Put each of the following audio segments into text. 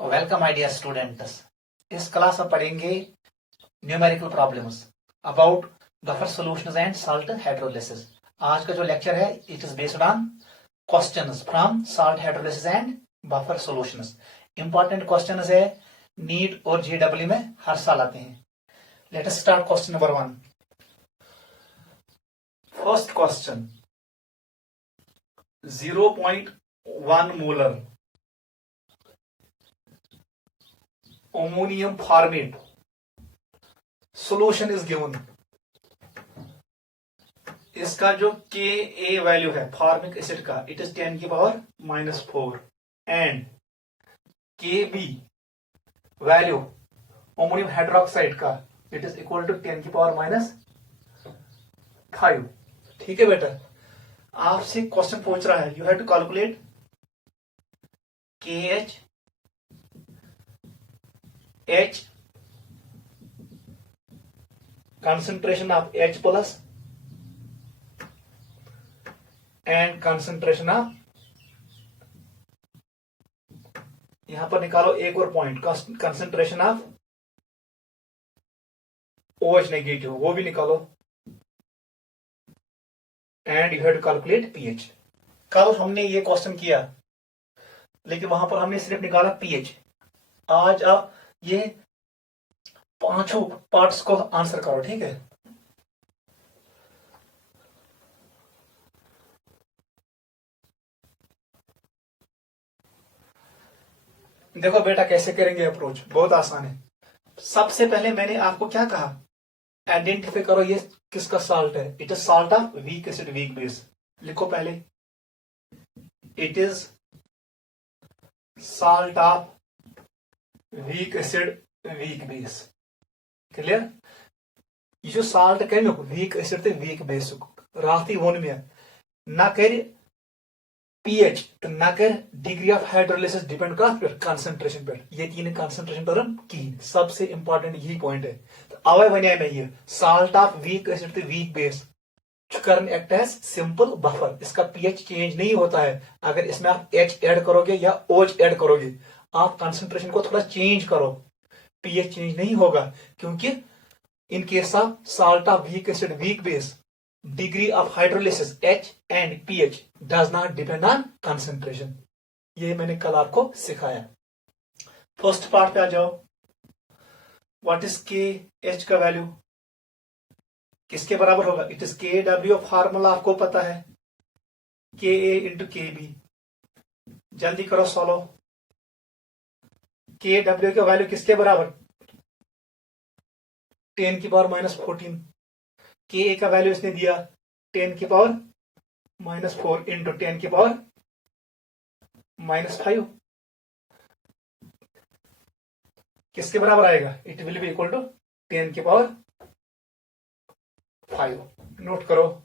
Welcome my dear students. इस class में पढ़ेंगे numerical problems about buffer solutions and salt hydrolysis. आज का जो लेक्चर है it is based on questions from salt hydrolysis and buffer solutions. Important questions है, नीट और जेडब्ल्यू में हर साल आते हैं। Let us start question number 1। First question, 0.1 molar ammonium formate solution is given। इसका जो Ka वैल्यू है फॉर्मिक एसिड का इट इज 10 की power -4 and Kb value ammonium hydroxide का इट इज इक्वल टू 10 की पावर -5। ठीक है बेटा, आपसे क्वेश्चन पूछ रहा है, you have to calculate KH H concentration of H plus and concentration of, यहां पर निकालो एक और point, concentration of OH negative वो भी निकालो and you have to calculate pH. कल हमने ये क्वेश्चन किया लेकिन वहां पर हमने सिर्फ निकाला पीएच। आज आप ये पांचों पार्ट्स को आंसर करो, ठीक है। देखो बेटा कैसे करेंगे अप्रोच, बहुत आसान है। सबसे पहले मैंने आपको क्या कहा, आइडेंटिफाई करो ये किसका साल्ट है। It is salt of weak acid weak base. लिखो पहले, it is salt of weak acid weak base. Clear? यह जो साल्ट कमिक वीक एसिड तो वीक बेस रात वोन मे न कर पीएच तो न कर डिग्री ऑफ हाइड्रोलिसिस डिपेंड कत पे कंसंट्रेशन पे। ये कंसंट्रेशन टर्म कहीं, सबसे इंपॉर्टेंट यही पॉइंट है। तो अवे वन मे ये साल्ट ऑफ वीक एसिड तो वीक बेस करन एक्ट एज सिंपल बफर। इसका पीएच चेंज नहीं होता है। अगर इसमें आप एच ऐड करोगे या ओच ऐड करोगे, आप कंसंट्रेशन को थोड़ा चेंज करो, पीएच चेंज नहीं होगा। क्योंकि in case of salt of weak acid weak base degree of hydrolysis H and pH does not depend on concentration. ये मैंने कल आपको सिखाया। फर्स्ट पार्ट पे आ जाओ। व्हाट इज KH का वैल्यू किसके बराबर होगा? It is KW। फार्मूला आपको पता है, Ka इंटू KB। जल्दी करो सॉल्व। KW का वैल्यू किसके बराबर? 10 की पावर -14। Ka का वैल्यू इसने दिया 10 की पावर -4 इंटू 10 की पावर -5। किसके बराबर आएगा? It will be equal to 10 की पावर 5। नोट करो,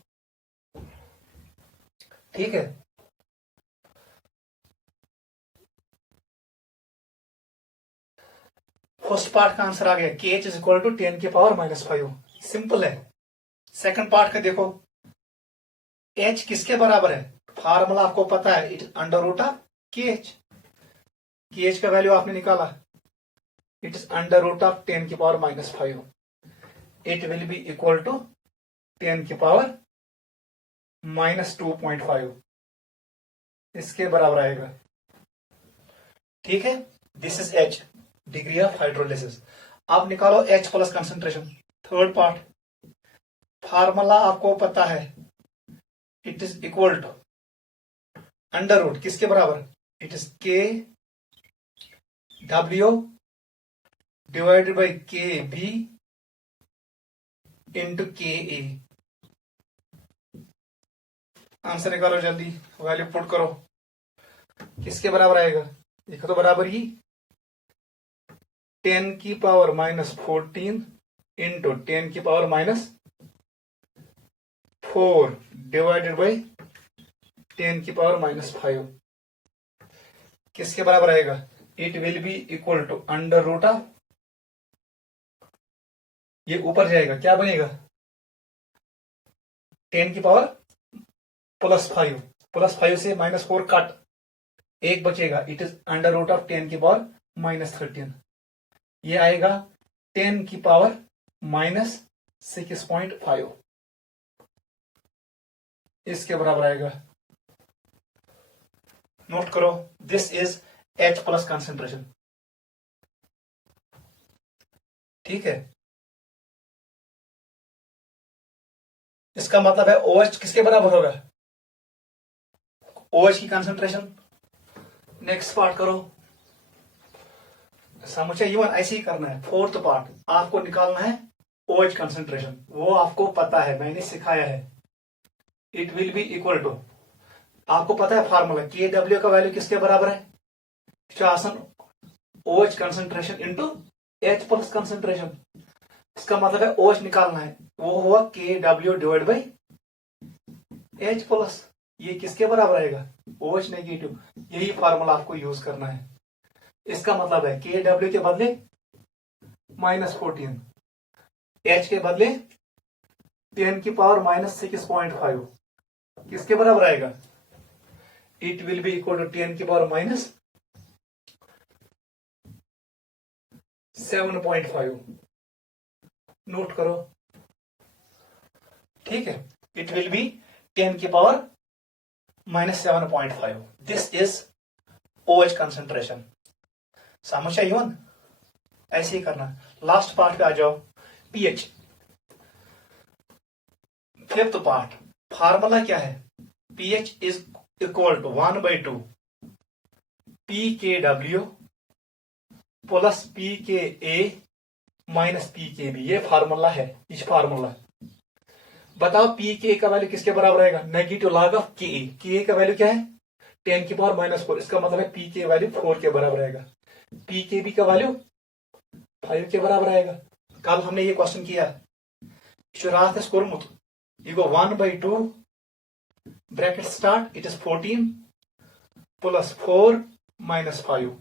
ठीक है। फर्स्ट पार्ट का आंसर आ गया, KH इज इक्वल टू 10 की पावर -5। सिंपल है। सेकंड पार्ट का देखो, H किसके बराबर है? फार्मूला आपको पता है, it under root of KH। KH का वैल्यू आपने निकाला, it is under root of 10 की power -5। It will be equal to 10 की पावर -2.5। इसके बराबर आएगा, ठीक है। This is H, degree of hydrolysis. आप निकालो H plus concentration. Third part, formula आपको पता है, it is equal to under root किसके बराबर? It is KW divided by KB into KA। Answer निकालो जल्दी, वैल्यू पुट करो। किसके बराबर आएगा? देखो तो बराबर ही 10 की पावर -14 इंटू 10 की पावर -4 डिवाइडेड बाई 10 की पावर -5। किसके बराबर आएगा? It will be equal to under root of, ये ऊपर जाएगा, क्या बनेगा? 10 की पावर +5 से -4 कट, एक बचेगा, it is under root of 10 की पावर -13, ये आएगा 10 की पावर -6.5, इसके बराबर आएगा। नोट करो, this is H plus concentration, ठीक है। इसका मतलब है OH किसके बराबर होगा, OH की कंसेंट्रेशन। नेक्स्ट पार्ट करो, समझे, इवन ऐसे ही करना है। फोर्थ पार्ट आपको निकालना है OH कंसेंट्रेशन, वो आपको पता है, मैंने सिखाया है। It will be equal to, आपको पता है फार्मूला, KW का वैल्यू किसके बराबर है, OH concentration into H plus concentration. इसका मतलब है OH निकालना है, वो हुआ KW divide by H plus. ये किसके बराबर आएगा, OH नेगेटिव। यही फार्मूला आपको यूज करना है। इसका मतलब है KW के बदले -14, H के बदले 10 की पावर -6.5, किसके बराबर आएगा, it will be equal to 10 की पावर -7.5। नोट करो, ठीक है। इट विल बी 10 की power -7.5। This is OH concentration. समझ आई वन, ऐसे ही करना। लास्ट पार्ट पे आ जाओ, pH। फिफ्थ पार्ट, फार्मूला क्या है, pH is equal to 1/2 pKW plus pKa minus pKb। ये फार्मूला है, इस फार्मूला। बताओ pK का वैल्यू किसके बराबर आएगा, negative log of Ka। Ka का वैल्यू क्या है, 10 की पावर -4। इसका मतलब है pK वैल्यू 4 के बराबर आएगा। pKb का वैल्यू 5 के बराबर आएगा। कल हमने ये क्वेश्चन किया, रात कोर्मुत, ये गो 1/2 bracket start, it is 14 plus 4 - 5।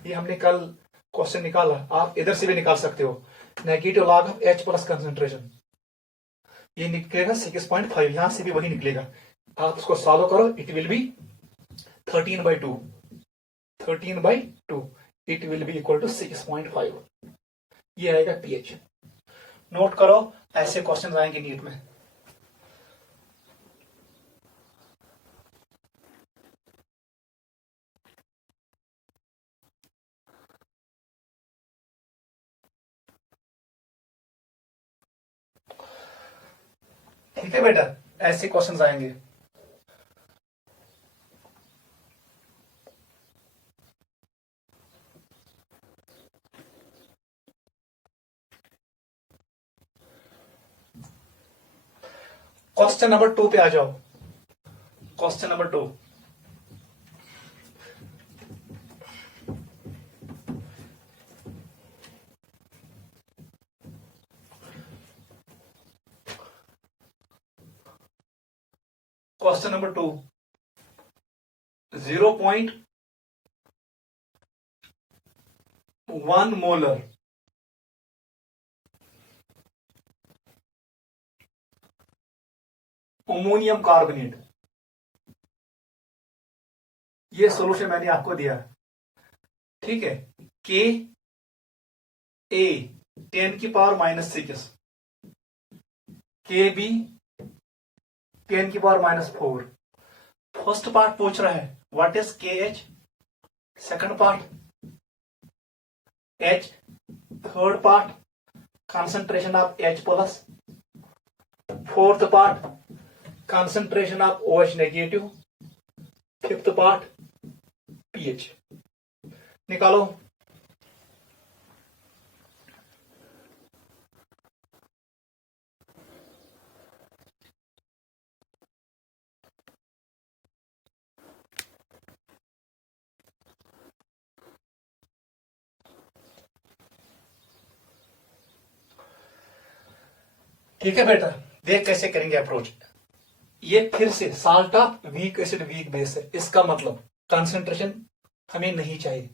ये हमने कल क्वेश्चन निकाला, आप इधर से भी निकाल सकते हो। Negative log of H plus concentration, ये निकलेगा 6.5, यहां से भी वही निकलेगा। आप उसको सॉल्व करो, it will be 13/2, 13/2, it will be equal to 6.5। ये आएगा pH। नोट करो, ऐसे क्वेश्चन आएंगे नीट में। ठीक है बेटा, ऐसे क्वेश्चंस आएंगे। क्वेश्चन नंबर 2 पे आ जाओ। Question number 2, question number 2, 0.1 molar ammonium carbonate, ये सोल्यूशन मैंने आपको दिया, ठीक है। Ka 10 की पावर -6, Kb 10 की पावर -4। फर्स्ट पार्ट पूछ रहा है what is KH, second part H, third part concentration of H plus, fourth part concentration of OH negative, fifth part pH। निकालो। ठीक है बेटा, देख कैसे करेंगे अप्रोच। ये फिर से salt of weak acid weak base है, इसका मतलब कंसंट्रेशन हमें नहीं चाहिए।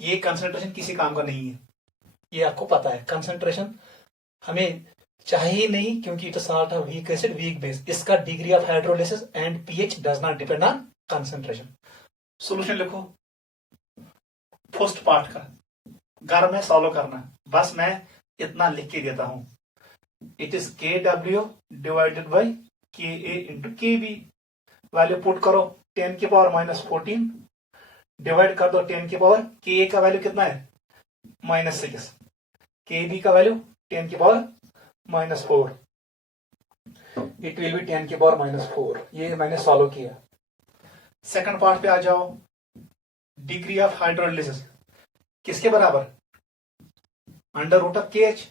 ये कंसंट्रेशन किसी काम का नहीं है, ये आपको पता है। कंसंट्रेशन हमें चाहिए नहीं, क्योंकि it salt of weak acid weak base. इसका degree of hydrolysis and pH does not depend on concentration. Solution लिखो। फर्स्ट पार्ट का घर में सॉल्व करना, बस मैं इतना लिख के देता हूं। It is KW divided by KA into KB। Value put करो 10 की पावर -14 डिवाइड कर दो 10 की पावर, KA का वैल्यू कितना है -6, KB का वैल्यू 10 की पावर -4, इट विल बी 10 की पावर -4। ये मैंने सॉल्व किया। सेकंड पार्ट पे आ जाओ। डिग्री ऑफ हाइड्रोलिसिस किसके बराबर, under root of KH।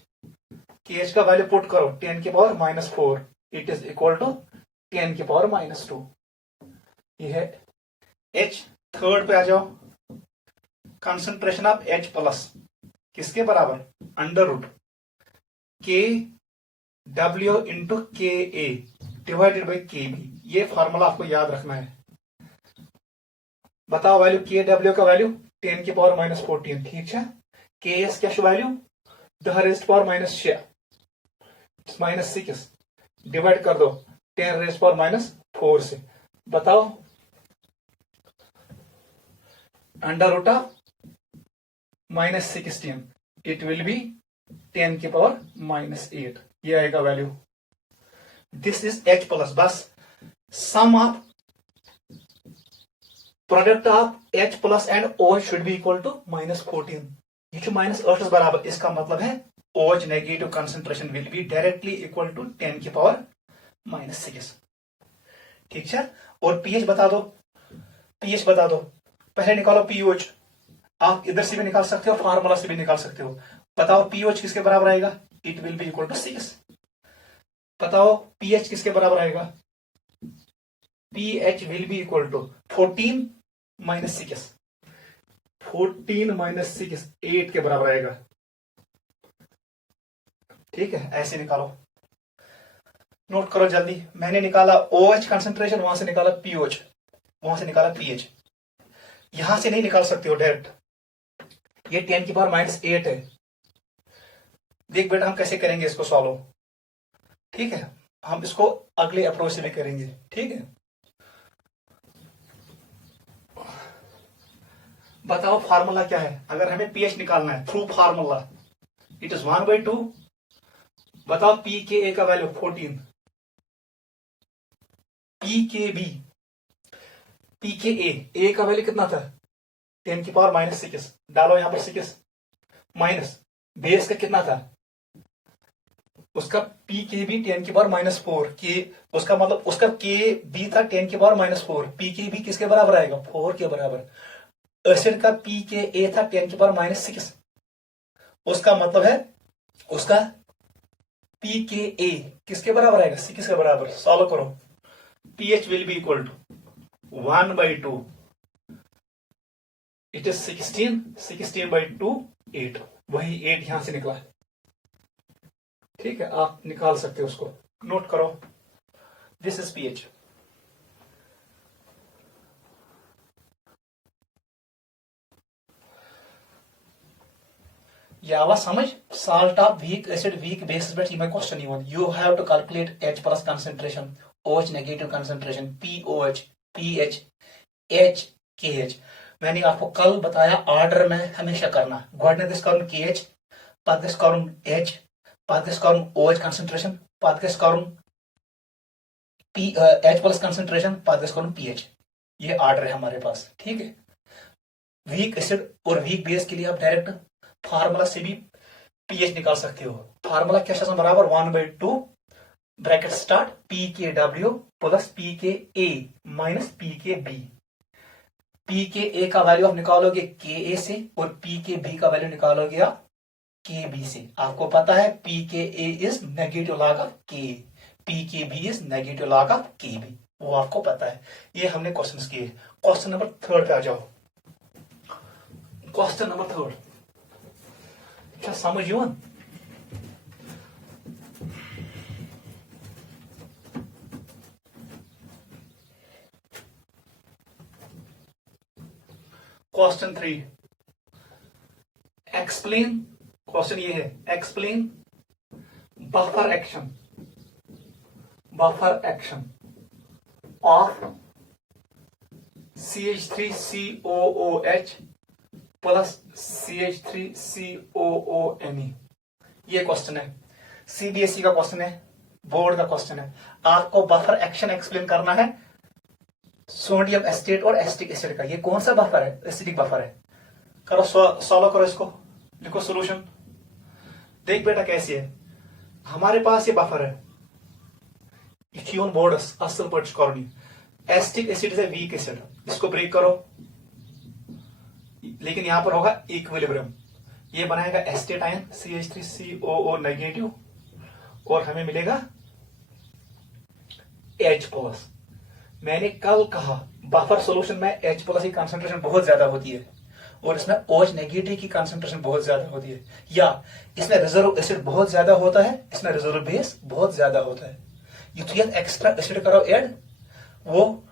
KH का वैल्यू पुट करो 10 की power -4, it is equal to 10 की पावर -2। ये है H। थर्ड पे आ जाओ। कंसंट्रेशन ऑफ H प्लस किसके बराबर, under root KW into KA divided by KB। ये फॉर्मूला आपको याद रखना है। बताओ वैल्यू KW का वैल्यू 10 की पावर -14, ठीक है। KS क्या वैल्यू 10 रेज़्ड पावर -6 डिवाइड कर दो 10 रेज़्ड पावर -4 से। बताओ under root of -16, it will be 10 की पावर -8। ये आएगा value. This is H plus. बस sum of product of H plus and OH should be equal to -14। ये -8 बराबर, इसका मतलब है OH negative concentration will be directly equal to 10 की पावर -6, ठीक है। और pH बता दो, pH बता दो। पहले निकालो pOH, आप इधर से भी निकाल सकते हो, फार्मूला से भी निकाल सकते हो। बताओ pOH किसके बराबर आएगा, it will be equal to 6। बताओ pH किसके बराबर आएगा, pH will be equal to 14 -6, 14 -6 8 के बराबर आएगा, ठीक है। ऐसे निकालो, नोट करो जल्दी। मैंने निकाला OH कंसंट्रेशन, वहां से निकाला pOH, वहां से निकाला pH। यहां से नहीं निकाल सकते हो डायरेक्ट, ये 10 की पावर -8 है। देख बेटा हम कैसे करेंगे इसको सॉल्व, ठीक है। हम इसको अगले अप्रोच से भी करेंगे, ठीक है। बताओ फार्मूला क्या है, अगर हमें pH निकालना है थ्रू फार्मूला, इट इज 1/2। बताओ pKa का वैल्यू 14, pKb, pKa A का वैल्यू कितना था 10 की पावर -6, डालो यहां पर 6 माइनस बेस का कितना था, उसका pKb 10 की पावर -4 के, उसका मतलब उसका KB था 10 की पावर -4, pKb किसके बराबर आएगा 4 के बराबर। एसिड का pKa था 10 की पावर -6, उसका मतलब है उसका pKa किसके बराबर आएगा 6 के बराबर। सॉल्व करो, pH will be equal to 1/2, it is 16/2 8, वही 8 यहां से निकला, ठीक है। आप निकाल सकते हो उसको, नोट करो। This is pH। ये आवाज समझ, salt of weak acid weak bases पे ये question he you have to calculate H plus concentration, OH negative concentration, POH, pH, H, KH। मैंने आपको कल बताया ऑर्डर में हमेशा करना, गोडनेस करून KH, पदकस करून H, पदकस करून OH concentration, पदकस करून H plus concentration, पदकस करून pH। ये ऑर्डर है हमारे पास, ठीक है। वीक एसिड और वीक बेस के लिए आप डायरेक्ट फार्मूला से भी pH निकाल सकते हो। फार्मूला क्या है बराबर 1/2 bracket start pKw plus pKa minus pKb। pKa का वैल्यू आप निकालोगे Ka से और pKb का वैल्यू निकालोगे आप Kb से। आपको पता है pKa is negative log of Ka, pKb is negative log of Kb, वो आपको पता है। ये हमने क्वेश्चंस किए। क्वेश्चन नंबर 3 पे आ जाओ। क्वेश्चन नंबर 3 क्या समझ यवन, क्वेश्चन 3 एक्सप्लेन, क्वेश्चन ये है explain buffer action of CH3COOH plus CH3COONE। ये क्वेश्चन है, CBSE का क्वेश्चन है, बोर्ड का क्वेश्चन है। आपको बफर एक्शन एक्सप्लेन करना है सोडियम एस्टेट और एसिटिक एसिड का। ये कौन सा बफर है? एसिडिक बफर है। करो सॉल्व करो इसको, लिखो सॉल्यूशन। देख बेटा कैसी है, हमारे पास ये बफर है, इथियोन बोर्डस असल पट colony. Acetic acid is a weak acid, इसको ब्रेक करो, लेकिन यहां पर होगा इक्विलिब्रियम। ये बनाएगा एस्टेट आयन CH3COO नेगेटिव और हमें मिलेगा H+। मैंने कल कहा बफर सॉल्यूशन में H+ की कंसंट्रेशन बहुत ज्यादा होती है और इसमें OH नेगेटिव की कंसंट्रेशन बहुत ज्यादा होती है, या इसमें रिजर्व एसिड बहुत ज्यादा होता है, इसमें रिजर्व बेस बहुत ज्यादा होता है। यूथियन एक्स्ट्रा एसिड करो ऐड, वो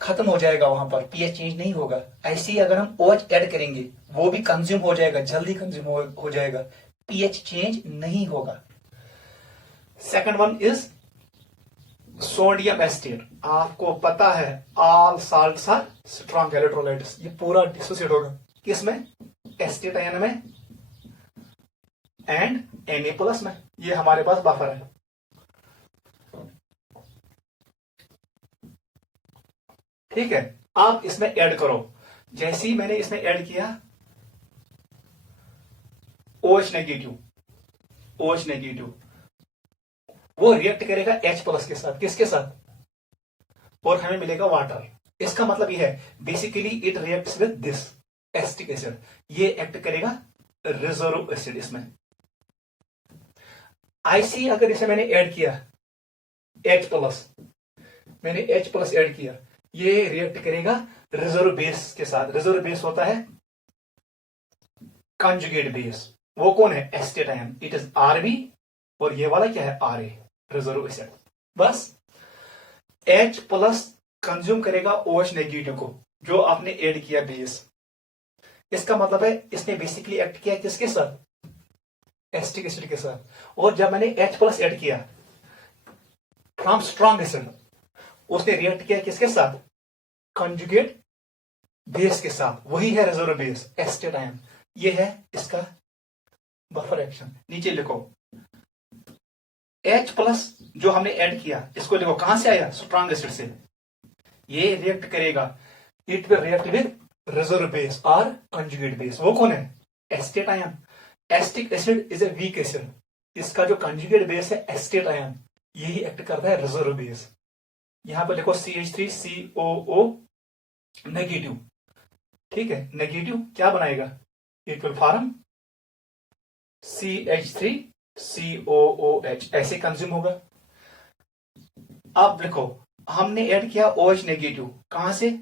खत्म हो जाएगा, वहां पर पीएच चेंज नहीं होगा। ऐसे ही अगर हम OH ऐड करेंगे वो भी कंज्यूम हो जाएगा, जल्दी कंज्यूम हो जाएगा, पीएच चेंज नहीं होगा। Second one is sodium acetate. आपको पता है all salts are strong electrolytes, ये पूरा डिसोसिएट होगा किसमें? एस्टेट आयन में एंड Na+ में। ये हमारे पास बफर है। ठीक है, आप इसमें ऐड करो। जैसे ही मैंने इसमें ऐड किया OH नेगेटिव, वो रिएक्ट करेगा H+ के साथ। किसके साथ? और हमें मिलेगा वाटर। इसका मतलब यह है basically it reacts with this acetic acid, ये एक्ट करेगा रिजर्व एसिड इसमें। IC अगर इसे मैंने ऐड किया H+, मैंने H+ ऐड किया, ये रिएक्ट करेगा रिजर्व बेस के साथ। रिजर्व बेस होता है कंजुगेट बेस, वो कौन है? Acetate ion, it is Rb, और ये वाला क्या है? Ra, reserve acid. बस H+ कंज्यूम करेगा OH नेगेटिव को, जो आपने ऐड किया बेस। इसका मतलब है इसने बेसिकली एक्ट किया किसके साथ? एसिटिक एसिड के साथ। और जब मैंने H+ ऐड किया फ्रॉम स्ट्रॉन्ग एसिड, उसने रिएक्ट किया किसके साथ? कंजुगेट बेस के साथ, वही है रिजर्व बेस, एस्टेट आयन। ये है इसका बफर एक्शन। नीचे लिखो H+ जो हमने ऐड किया, इसको लिखो कहां से आया? स्ट्रॉन्ग एसिड से। ये रिएक्ट करेगा, it will react with reserve base और कंजुगेट बेस। वो कौन है? Acetate ion. Acetic acid is a weak acid, इसका जो कंजुगेट बेस है एस्टेट आयन, यही एक्ट करता है रिजर्व बेस। यहां पर लिखो CH3COO नेगेटिव। ठीक है, नेगेटिव क्या बनाएगा? इट विल फॉर्म CH3COOH, ऐसे कंज्यूम होगा। अब लिखो हमने ऐड किया OH नेगेटिव, कहां से?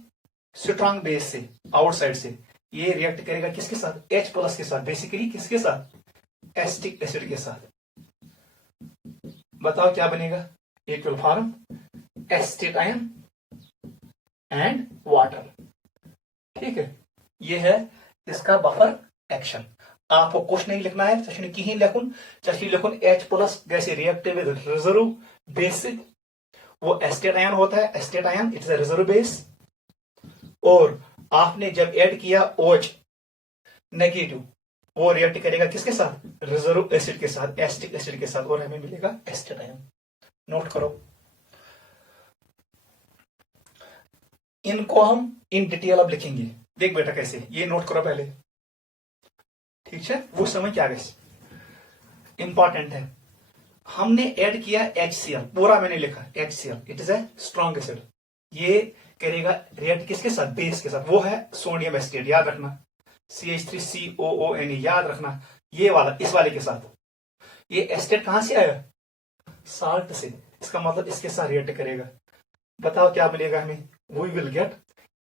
स्ट्रॉन्ग बेस से, आउटसाइड से। ये रिएक्ट करेगा किसके साथ? H+ के साथ। बेसिकली किसके साथ? एसिटिक एसिड के साथ। बताओ क्या बनेगा? It will form acetate ion and water. ठीक है, ये है इसका बफर एक्शन। आपको कुछ नहीं लिखना है, चशनी की ही लिखून, चशनी लिखून H+ जैसे रिएक्टिव विद रिजर्व बेसिक, वो एसिटेट आयन होता है। Acetate ion it is a reserve base. और आपने जब ऐड किया OH नेगेटिव, वो रिएक्ट करेगा किसके साथ? रिजर्व एसिड के साथ, एसिटिक एसिड के साथ, और हमें मिलेगा एसिटेट आयन। नोट करो, इनको हम इन डिटेल अब लिखेंगे। देख बेटा कैसे, ये नोट करो पहले, ठीक है? वो समझ आ गई, इंपॉर्टेंट है। हमने ऐड किया HCl, पूरा मैंने लिखा HCl, it is a strong acid. ये करेगा रिएक्ट किसके साथ? बेस के साथ, वो है सोडियम एस्टेट, याद रखना। CH3COONE, याद रखना, ये वाला इस वाले के साथ। ये एस्टेट कहां से आया? साल्ट से। इसका मतलब इसके साथ रिएक्ट करेगा। बताओ क्या मिलेगा हमें? We will get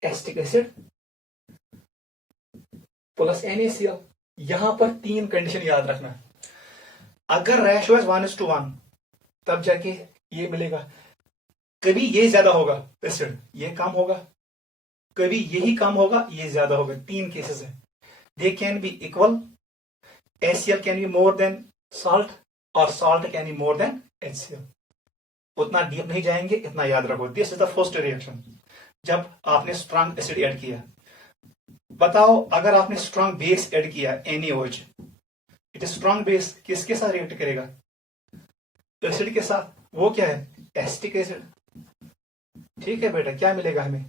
acetic acid plus NaCl। यहां पर 3 कंडीशन याद रखना। अगर रेशियो है 1:1, तब जाके ये मिलेगा। कभी ये ज्यादा होगा एसिड, ये कम होगा, कभी यही कम होगा, ये ज्यादा होगा। 3 केसेस है। They can be equal, HCl can be more than salt और salt can be more than HCl। उतना डीप नहीं जाएंगे, इतना याद रखो। This is the first reaction, जब आपने स्ट्रॉन्ग एसिड ऐड किया। बताओ अगर आपने स्ट्रॉन्ग बेस ऐड किया NaOH, it is strong base, किसके साथ रिएक्ट करेगा? एसिड के साथ। वो क्या है? Acetic acid. ठीक है बेटा, क्या मिलेगा हमें?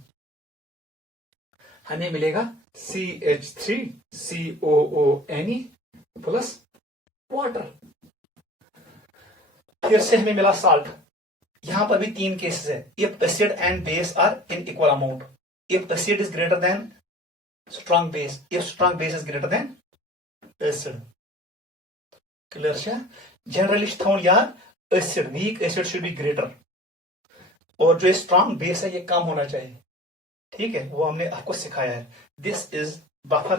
हमें मिलेगा CH3COONe प्लस वाटर। फिर से हमें मिला साल्ट। यहां पर भी 3 केसेस है। If acid and base are in equal amount, if acid is greater than strong base, if strong base is greater than acid. Clear है? Generally थोड़ा यार acid, weak acid should be greater, और जो strong base है ये कम होना चाहिए। ठीक है, वो हमने आपको सिखाया है। This is buffer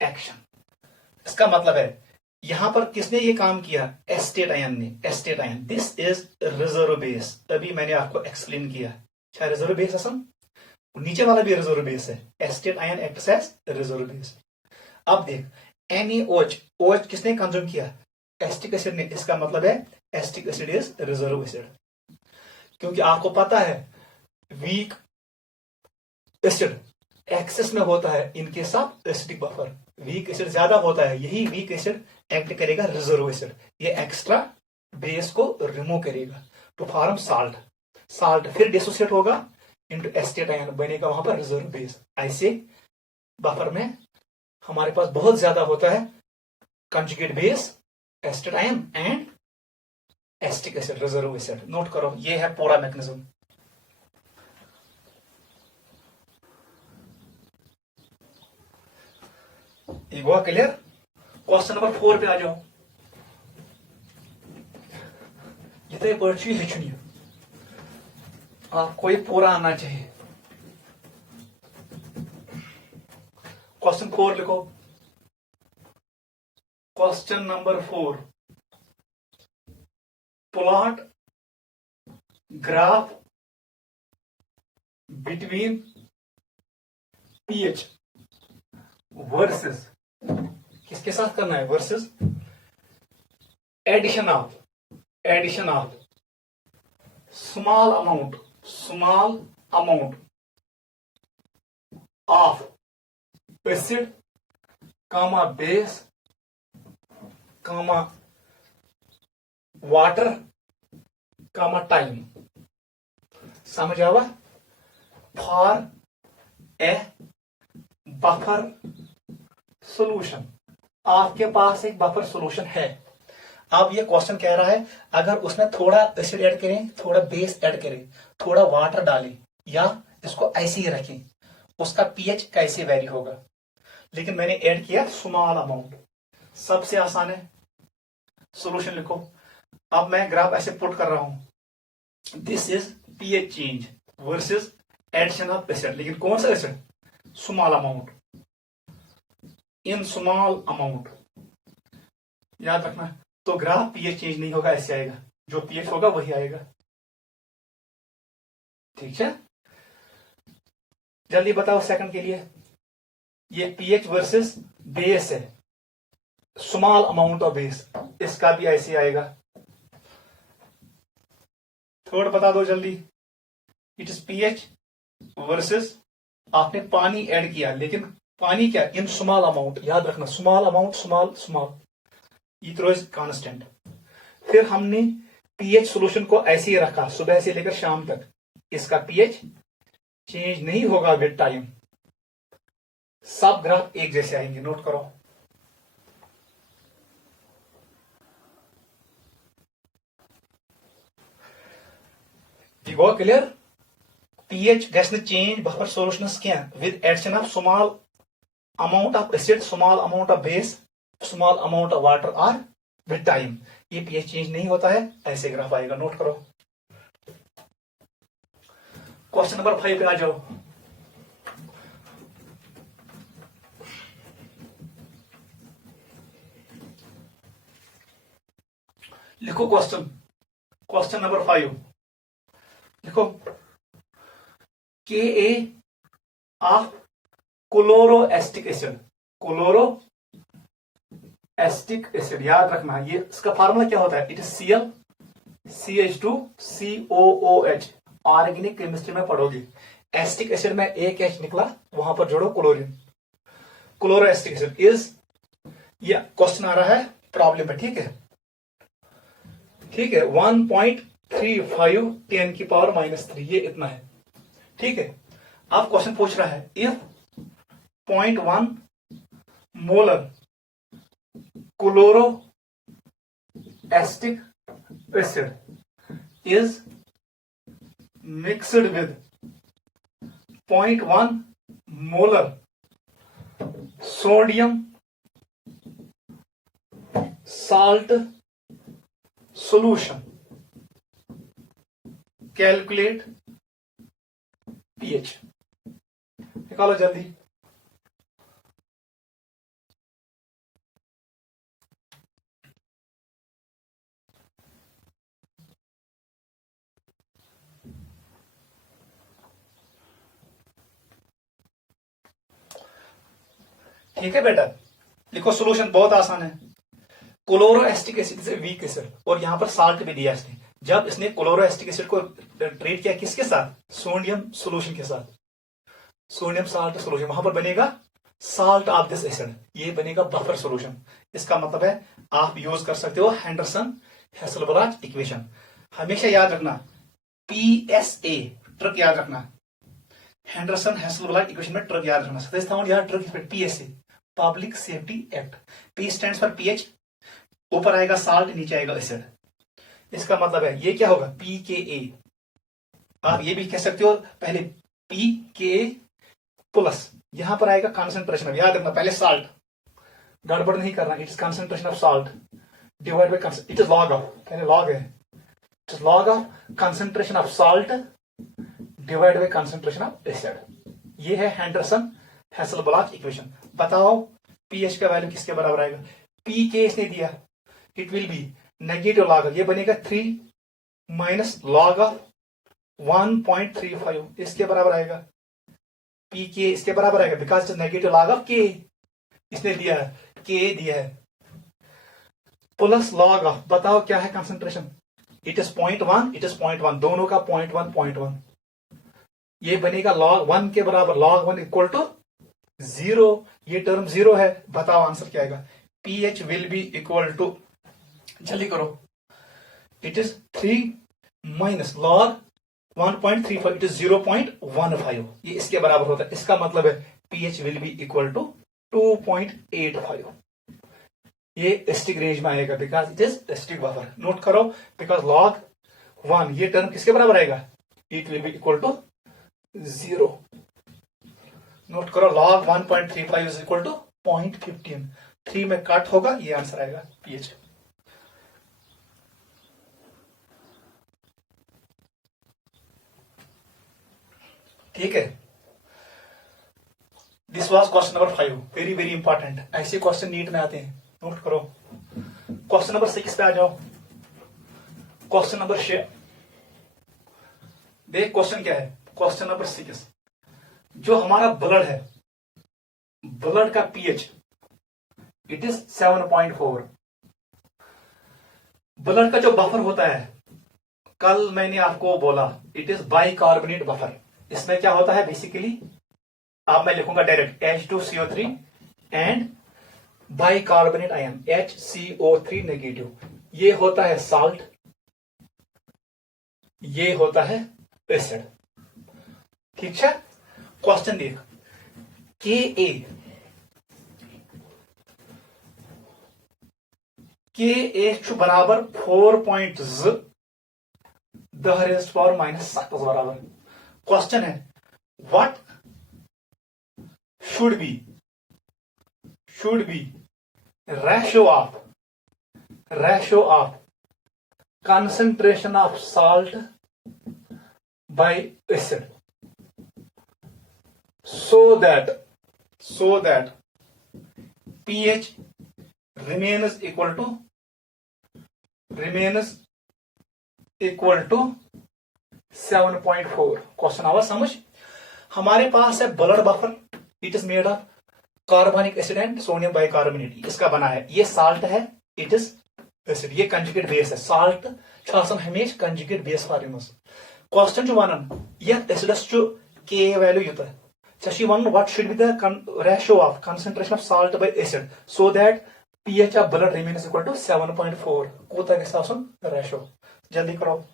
action। इसका मतलब है यहां पर किसने ये काम किया? एस्टेट आयन ने। Estate ion, this is reserve base. अभी मैंने आपको एक्सप्लेन किया। क्या रिजर्व बेस असम? नीचे वाला भी रिजर्व बेस है। Acetate ion acts as reserve base. अब देख, NaOH, OH किसने कंज्यूम किया? एस्टिक एसिड ने। इसका मतलब है acetic acid is reserve acid. क्योंकि आपको पता है वीक एसिड एक्सेस में होता है in case of acidic buffer. Weak acid ज्यादा होता है, यही वीक एसिड एक्ट करेगा रिजर्व एसिड, ये एक्स्ट्रा बेस को रिमूव करेगा टू फॉर्म साल्ट। साल्ट फिर डिसोसिएट होगा इनटू एस्टेट आयन, बनेगा वहां पर रिजर्व बेस। ऐसे बफर में हमारे पास बहुत ज्यादा होता है conjugate base, estate ion and acetic acid, reserve acid. Note करो, ये है पूरा मैकेनिज्म। हुआ क्लियर? क्वेश्चन नंबर 4 पे आ जाओ। इतने पर्ची हेचुन आपको ये पूरा आना चाहिए। क्वेश्चन 4 लिखो। Question number 4, plot graph between pH versus, किसके साथ करना है? Versus addition of small amount of acid comma base comma water comma time. समझ आवा? For a buffer solution. आपके पास एक बफर सॉल्यूशन है। अब ये क्वेश्चन कह रहा है अगर उसमें थोड़ा एसिड ऐड करें, थोड़ा बेस ऐड करें, थोड़ा वाटर डालें, या इसको ऐसे ही रखें, उसका पीएच कैसे वेरी होगा। लेकिन मैंने ऐड किया स्मॉल अमाउंट। सबसे आसान है, सॉल्यूशन लिखो। अब मैं ग्राफ ऐसे पुट कर रहा हूं, this is pH change versus addition of acid. लेकिन कौन सा एसिड? Small amount, in small amount. याद रखना। तो ग्राफ पीएच चेंज नहीं होगा, ऐसे आएगा, जो पीएच होगा वही आएगा। ठीक है, जल्दी बताओ सेकंड के लिए। ये पीएच वर्सेस बेस है, स्मॉल अमाउंट ऑफ बेस, इसका भी ऐसे आएगा। थर्ड बता दो जल्दी। इट इज पीएच वर्सेस, आपने पानी ऐड किया, लेकिन पानी क्या? इन स्मॉल अमाउंट। याद रखना, small amount, small, it is constant. फिर हमने पीएच सॉल्यूशन को ऐसे ही रखा सुबह से लेकर शाम तक, इसका पीएच चेंज नहीं होगा विद टाइम। सब ग्राफ एक जैसे आएंगे, नोट करो। Go clear? PH gets change buffer solutions क्या with addition of small amount of acid, small amount of base, small amount of water or with time. ये pH change नहीं होता है, ऐसे ग्राफ आएगा, नोट करो। क्वेश्चन नंबर 5 पे आ जाओ। लिखो क्वेश्चन नंबर 5 लिखो। Ka of chloro acetic acid, याद रखना। ये इसका फार्मूला क्या होता है? It is Cl CH2 COOH। Organic chemistry में पढ़ोगे। एसिटिक एसिड में एक एच निकला, वहां पर जोड़ो chlorine, chloro acetic acid is, ये क्वेश्चन आ रहा है प्रॉब्लम में, ठीक है, ठीक है, 1.35 10 की पावर -3, ये इतना है, ठीक है। अब क्वेश्चन पूछ रहा है if 0.1 molar chloro acetic acid is mixed with 0.1 molar sodium salt solution, calculate pH। निकालो जल्दी। ठीक है बेटा, लिखो सॉल्यूशन, बहुत आसान है। क्लोरो एसिटिक एसिड से वीक एसिड, और यहां पर साल्ट भी दिया इसने। जब इसने क्लोरो एसिटिक एसिड को ट्रीट किया किसके साथ, सोडियम सोल्यूशन के साथ, सोडियम साल्ट सोल्यूशन, वहां पर बनेगा साल्ट ऑफ दिस एसिड, ये बनेगा बफर सोल्यूशन। इसका मतलब है आप यूज कर सकते हो हेंडरसन हेसलबलाच इक्वेशन। हमेशा याद रखना PSA, ट्रिक याद रखना, हेंडरसन हेसलबलाच इक्वेशन में ट्रिक याद रखना। सतीश धावन यार trick PSA, public safety act. P stands for pH, ऊपर आएगा साल्ट, नीचे आएगा एसिड। इसका मतलब है ये क्या होगा, pKa। आप ये भी कह सकते हो पहले pKa प्लस, यहां पर आएगा कंसंट्रेशन। याद रखना पहले साल्ट, गड़बड़ नहीं करना, it is concentration of salt divide bye, it is log of, पहले लॉग है, it is log of concentration of salt divide by concentration of acid. ये है हेंडरसन हेसलबलाच इक्वेशन। बताओ pH का वैल्यू किसके बराबर आएगा, pK इसने दिया, it will be negative log, ये बनेगा 3 माइनस लॉग ऑफ 1.35, इसके बराबर आएगा, pK इसके बराबर आएगा because it is negative log of K, इसने दिया है K दिया है, प्लस लॉग ऑफ, बताओ क्या है concentration, it is 0.1, it is 0.1, दोनों का 0.1, ये बनेगा लॉग 1 के बराबर, लॉग 1 इक्वल टू 0, ये टर्म 0 है। बताओ आंसर क्या आएगा, pH will be equal to, जल्दी करो, it is 3 minus log 1.35, it is 0.15, ये इसके बराबर होता है। इसका मतलब है pH will be equal to 2.85, ये एसिटिक रेंज में आएगा because it is acetic buffer. Note करो बिकॉज लॉग 1, ये टर्म किसके बराबर आएगा, it will be equal to 0। Note करो लॉग 1.35 इज इक्वल टू 0.15, 3 में कट होगा, ये आंसर आएगा pH। ठीक है, this was question number 5, very very important. ऐसे क्वेश्चन नीट में आते हैं, नोट करो। क्वेश्चन नंबर 6 पे आ जाओ। क्वेश्चन नंबर 6 देख, क्वेश्चन क्या है, क्वेश्चन नंबर 6, जो हमारा ब्लड है, ब्लड का pH इट इज 7.4। ब्लड का जो बफर होता है, कल मैंने आपको बोला इट इज बाइकार्बोनेट बफर। इसमें क्या होता है बेसिकली, अब मैं लिखूंगा direct H2CO3 and bicarbonate ion HCO3 negative. ये होता है साल्ट, ये होता है एसिड। ठीक है, क्वेश्चन देख, Ka बराबर 4.0 बराबर। क्वेश्चन है what should be ratio of concentration of salt by acid so that pH remains equal to 7.4। Question आवा समझ। हमारे पास है blood buffer, it is made of carbonic acid and sodium bicarbonate, इसका बना है। ये साल्ट है, इट इज एसिड, ये कंजुगेट बेस है। साल्ट हमेशा कंजुगेट बेस फॉर्मस। क्वेश्चन जो वन ये acidus K value yuta. So what should be the ratio of concentration of salt by acid so that pH of blood remains equal to 7.4. Kota gesa ratio. Jaldi karo.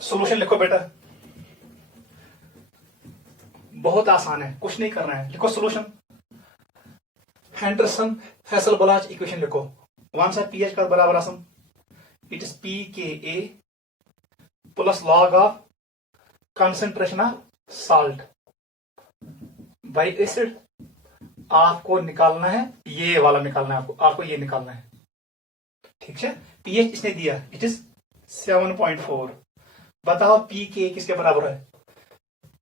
Solution लिखो बेटा. बहुत आसान है, कुछ नहीं करना है. लिखो solution. Henderson Hasselbalch equation लिखो. Once a pH का बराबर आसन. It is pKa plus log of concentration of salt by acid. आपको निकालना है, ये वाला निकालना है आपको ये निकालना है. ठीक है. pH इसने दिया, it is 7.4. बताओ pK किसके बराबर है?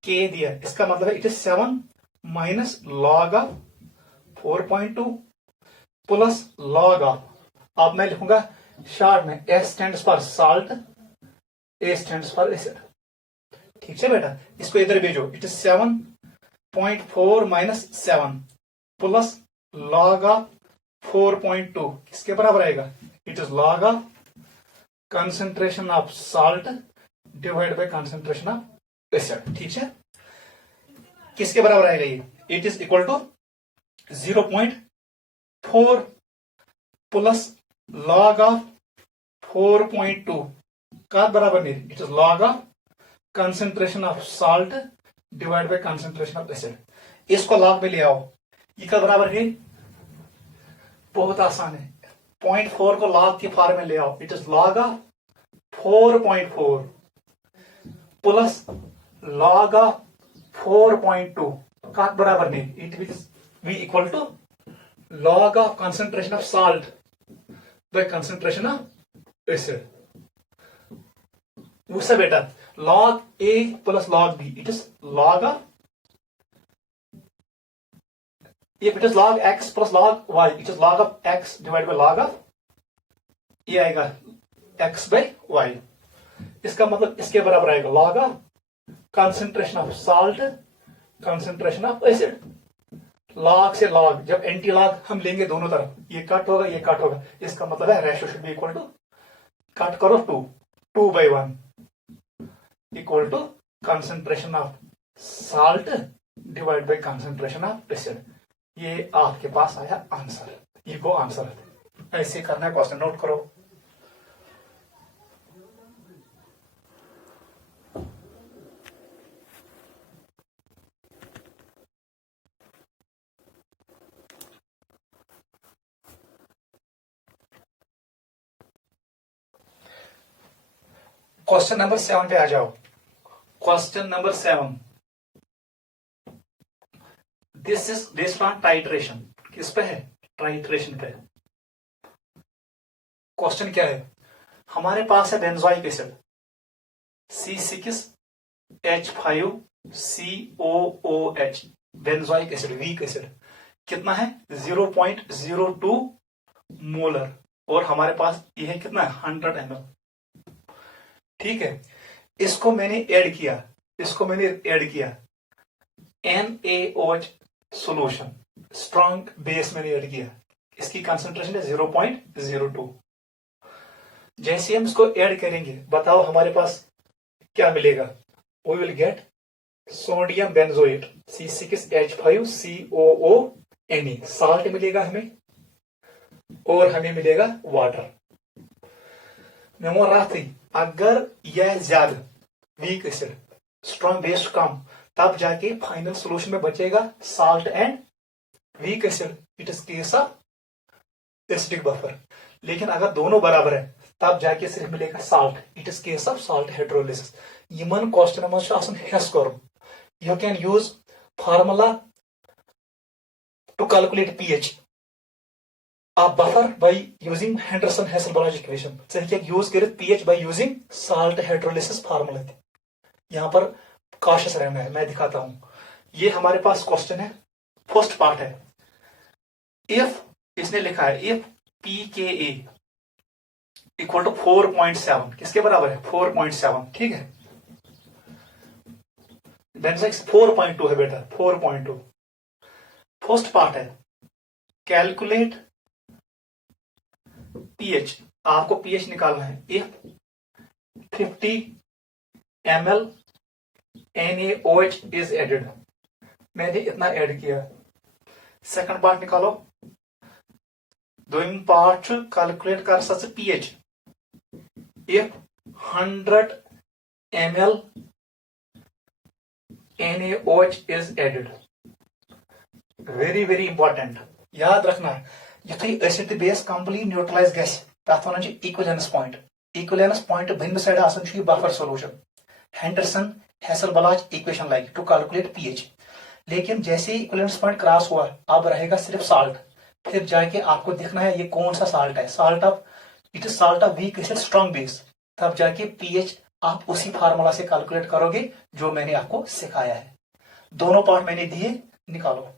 K दिया, इसका मतलब है it is 7 minus log of 4.2 plus log of. अब मैं लिखूंगा शॉर्ट में, S stands for salt, A stands for acid. ठीक है बेटा, इसको इधर भेजो. It is 7.4 minus 7 plus log of 4.2 किसके बराबर आएगा? It is log of concentration of salt divide by concentration of acid. ठीक है, किसके बराबर आएगा ये? It is equal to 0.4 plus log of 4.2 का बराबर नहीं. It is log of concentration of salt divide by concentration of acid. इसको log में ले आओ. ये का बराबर है? बहुत आसान है. 0.4 को log के फॉर्म में ले आओ. It is log of 4.4 plus log of 4.2 का बराबर नहीं. It will be equal to log of concentration of salt by concentration of acid. उससे बेटा log A plus log B, it is log of, if it is log X plus log Y, it is log of X divided by log of, ये आएगा X by Y. इसका मतलब इसके बराबर आएगा log of concentration of salt, concentration of acid. log से log, जब anti log हम लेंगे दोनों तरफ, ये कट होगा ये कट होगा, इसका मतलब है ratio should be equal to, cut करो 2 by 1 equal to concentration of salt divide by concentration of acid. ये आपके पास आया आंसर. ये को आंसर ऐसे करना है. क्वेश्चन नोट करो. क्वेश्चन नंबर 7 पे आ जाओ. Question number 7. This is based on titration. किस पे है? टाइट्रेशन पे. क्वेश्चन क्या है? हमारे पास है benzoic acid C6H5COOH. Benzoic acid, weak acid. कितना है? 0.02 मोलर. और हमारे पास ये है कितना है? 100 ml. ठीक है, इसको मैंने ऐड किया NaOH सॉल्यूशन, स्ट्रॉन्ग बेस मैंने ऐड किया. इसकी कंसंट्रेशन है 0.02. जैसे हम इसको ऐड करेंगे, बताओ हमारे पास क्या मिलेगा? We will get sodium benzoate C6H5COONE. Salt मिलेगा हमें और हमें मिलेगा वाटर. मेमोराथी, अगर यह ज्यादा वीक एसिड, स्ट्रॉन्ग बेस कम, तब जाके फाइनल सॉल्यूशन में बचेगा salt and weak acid. It is case of acidic buffer. लेकिन अगर दोनों बराबर है तब जाके सिर्फ मिलेगा salt. It is case of salt hydrolysis. यमन क्वेश्चन मज हेस कर. You can use formula to calculate pH of buffer by using Henderson-Hasselbalch equation. यूज करे pH by using salt hydrolysis formula. यहां पर कॉशियस रहना है. मैं दिखाता हूं. ये हमारे पास क्वेश्चन है, फर्स्ट पार्ट है. इफ इसने लिखा है इफ pKa इक्वल टू 4.7, किसके बराबर है? 4.7. ठीक है, 4.2 है बेटा, 4.2. फर्स्ट पार्ट है कैलकुलेट pH आपको पीएच निकालना है। इफ 50 ml NaOH इज एडेड, मैंने इतना ऐड किया। सेकंड पार्ट निकालो। दोम पार्ट कैलकुलेट कर सा pH. If 100 ml NaOH is added, very very important, याद रखना युथु एसिड तो बेस कंप्लीट न्यूट्रलाइज गस तथ one equivalence point. Equivalence point बन साइड आसान buffer solution, Henderson Hasselbalch equation like to calculate pH. लेकिन जैसे ही इक्विवेलेंस पॉइंट क्रॉस हुआ अब रहेगा सिर्फ साल्ट। फिर जाके आपको देखना है ये कौन सा साल्ट है। Salt of it is salt of weak एसिड स्ट्रॉन्ग बेस। तब जाके पीएच आप उसी फार्मूला से कैलकुलेट करोगे जो मैंने आपको सिखाया है। दोनों पार्ट मैंने दिए, निकालो।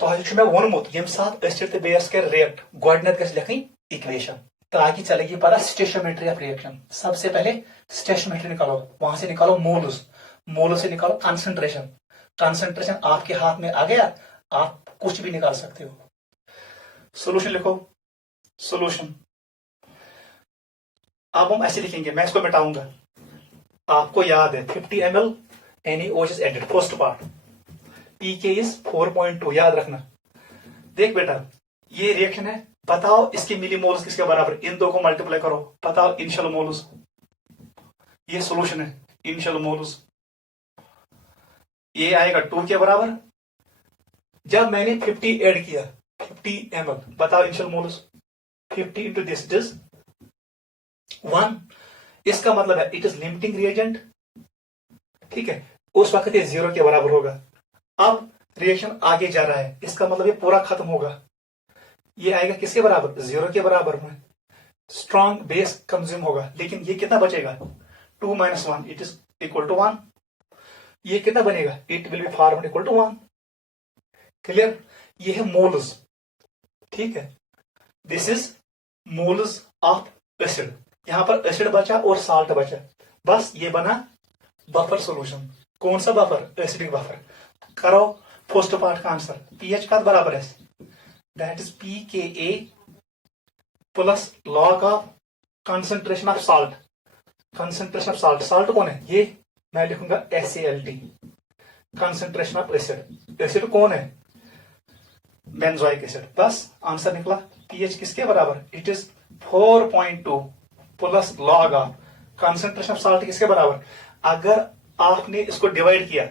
तो मैं वोनमुत यम साथ एसिड तो बेस कर रिएक्ट गोडनेट गस लिखनी इक्वेशन ताकि चलेगी पता स्टेशियोमेट्री ऑफ रिएक्शन। सबसे पहले स्टेशियोमेट्री निकालो, वहां से निकालो मोल्स, मोल्स से निकालो कंसंट्रेशन। कंसंट्रेशन आपके हाथ में आ गया, आप कुछ भी निकाल सकते हो। सॉल्यूशन लिखो, सॉल्यूशन। अब हम ऐसे लिखेंगे, मैं इसको मिटाऊंगा। आपको याद है 50 ml NaOH is added, first part, pK is 4.2, याद रखना। देख बेटा ये रिएक्शन है, बताओ इसके मिलीमोल्स किसके बराबर, इन दो को मल्टीप्लाई करो, बताओ इनिशियल मोल्स। ये सॉल्यूशन है, इनिशियल मोल्स ये आएगा 2 के बराबर। जब मैंने 50 ऐड किया 50 ml, बताओ initial moles 50 into this is 1। इसका मतलब है इट इज लिमिटिंग रिएजेंट, ठीक है, उस वक्त ये 0 के बराबर होगा। अब रिएक्शन आगे जा रहा है, इसका मतलब ये पूरा खत्म होगा, ये आएगा किसके बराबर, 0 के बराबर में। स्ट्रॉन्ग बेस कंज्यूम होगा, लेकिन ये कितना बचेगा, 2 - 1 इट इज इक्वल टू 1। ये कितना बनेगा, it will be formed equal to 1। Clear, ये है मोल्स, ठीक है, this is moles of acid. यहां पर एसिड बचा और साल्ट बचा, बस ये बना बफर सॉल्यूशन। कौन सा बफर, एसिडिक बफर। करो फर्स्ट पार्ट का आंसर, पीएच का बराबर है, that is pKa plus log of concentration of salt. Concentration of salt, salt कौन है, ये मैं लिखूंगा SaLt। Concentration of acid, acid कौन है, बेंजोइक एसिड। बस आंसर निकला। पीएच किसके बराबर, it is 4.2 plus log of concentration of salt किसके बराबर। अगर आपने इसको डिवाइड किया,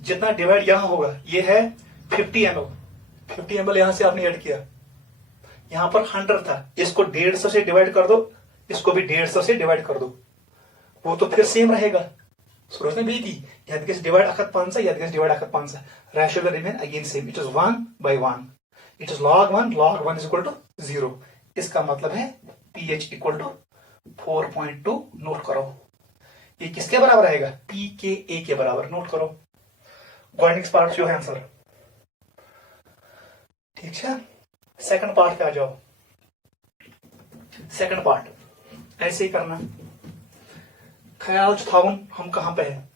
जितना डिवाइड यहां होगा, ये है 50 ml, 50 ml यहां से आपने ऐड किया, यहां पर 100 था, इसको 150 से डिवाइड कर दो, इसको भी 150 से डिवाइड कर दो, वो तो फिर सेम रहेगा। सोचने भी थी यदि डिवाइड अखत 5 यदि डिवाइड अखत 5, ratio will remain again same, it is 1/1, it is log 1 is equal to 0। इसका मतलब है pH इक्वल टू 4.2। नोट करो, ये किसके बराबर आएगा, pKa के बराबर। नोट करो, गॉइनिक्स पार्ट जो है आंसर, ठीक है। सेकंड पार्ट पे आ जाओ। सेकंड पार्ट ऐसे ही करना, ख्याल थाउन हम कहां पे है,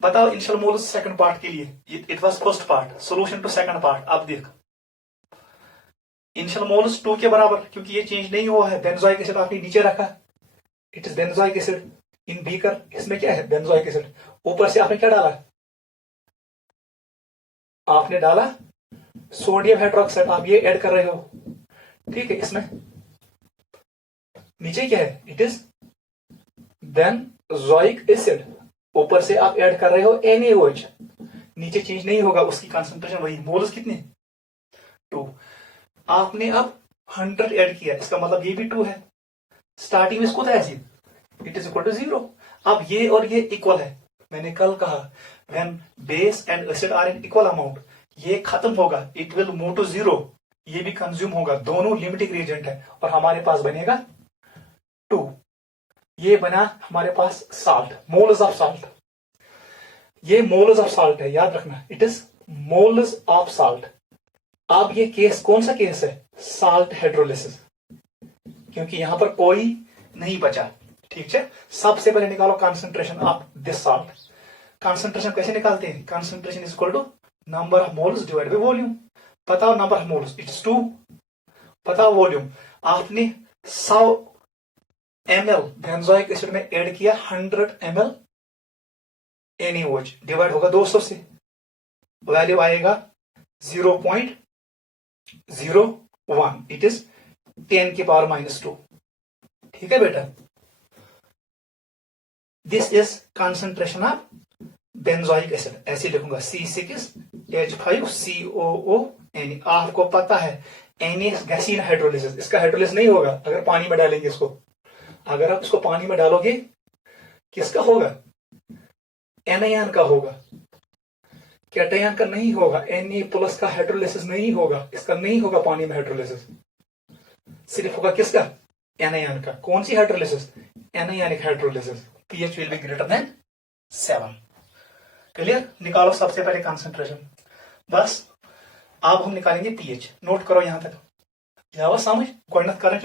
बताओ इनिशियल मोल्स सेकंड पार्ट के लिए। It was first part, solution to second part. अब देख इनिशियल मोल्स 2 के बराबर, क्योंकि ये चेंज नहीं हुआ है, बेंजोइक एसिड आपने नीचे रखा, it is benzoic acid in beaker, इसमें क्या है, बेंजोइक एसिड। ऊपर से आपने क्या डाला, आपने डाला सोडियम हाइड्रोक्साइड, आप ये ऐड कर रहे हो, ठीक है। इसमें नीचे क्या है, इट इज बेंजोइक एसिड, ऊपर से आप ऐड कर रहे हो NaOH, नीचे चेंज नहीं होगा, उसकी कंसंट्रेशन वही। मोल्स कितने, 2। आपने अब 100 ऐड किया, इसका मतलब ये भी 2 है। स्टार्टिंग में इसको था ऐसे, इट इज इक्वल टू 0। अब ये और ये इक्वल है, मैंने कल कहा when base and acid are in equal amount, ये खत्म होगा, इट विल मूव टू 0, ये भी कंज्यूम होगा, दोनों लिमिटिंग रिएजेंट है, और हमारे पास बनेगा 2। ये बना हमारे पास साल्ट, मोल्स ऑफ साल्ट। ये मोल्स ऑफ साल्ट है, याद रखना, it is moles of salt. अब ये केस कौन सा केस है, साल्ट हाइड्रोलिसिस, क्योंकि यहां पर कोई नहीं बचा, ठीक है। सबसे पहले निकालो concentration of this salt. Concentration कैसे निकालते हैं? Concentration is equal to number of moles divide by volume. पता हो number of moles it is 2, पता हो वॉल्यूम, आपने 100 ml बेंजोइक एसिड में ऐड किया 100 ml NaOH, डिवाइड होगा 200 से, वैल्यू आएगा 0.01, इट इज 10 की पावर -2। ठीक है बेटा, this is concentration of benzoic acid, ऐसे लिखूंगा C6H5COO Na। आपको पता है Na गैसीन हाइड्रोलिसिस, इसका हाइड्रोलिसिस नहीं होगा अगर पानी में डालेंगे इसको। अगर आप इसको पानी में डालोगे किसका होगा? एनायन का होगा, कैटायन का नहीं होगा। Na+ का हाइड्रोलिसिस नहीं होगा, इसका नहीं होगा पानी में हाइड्रोलिसिस, सिर्फ होगा किसका? एनायन का। कौन सी hydrolysis? Anionic hydrolysis. pH will be greater than 7। Clear? निकालो सबसे पहले कंसंट्रेशन, बस अब हम निकालेंगे pH। नोट करो यहां तक, या समझ गोडनथ कर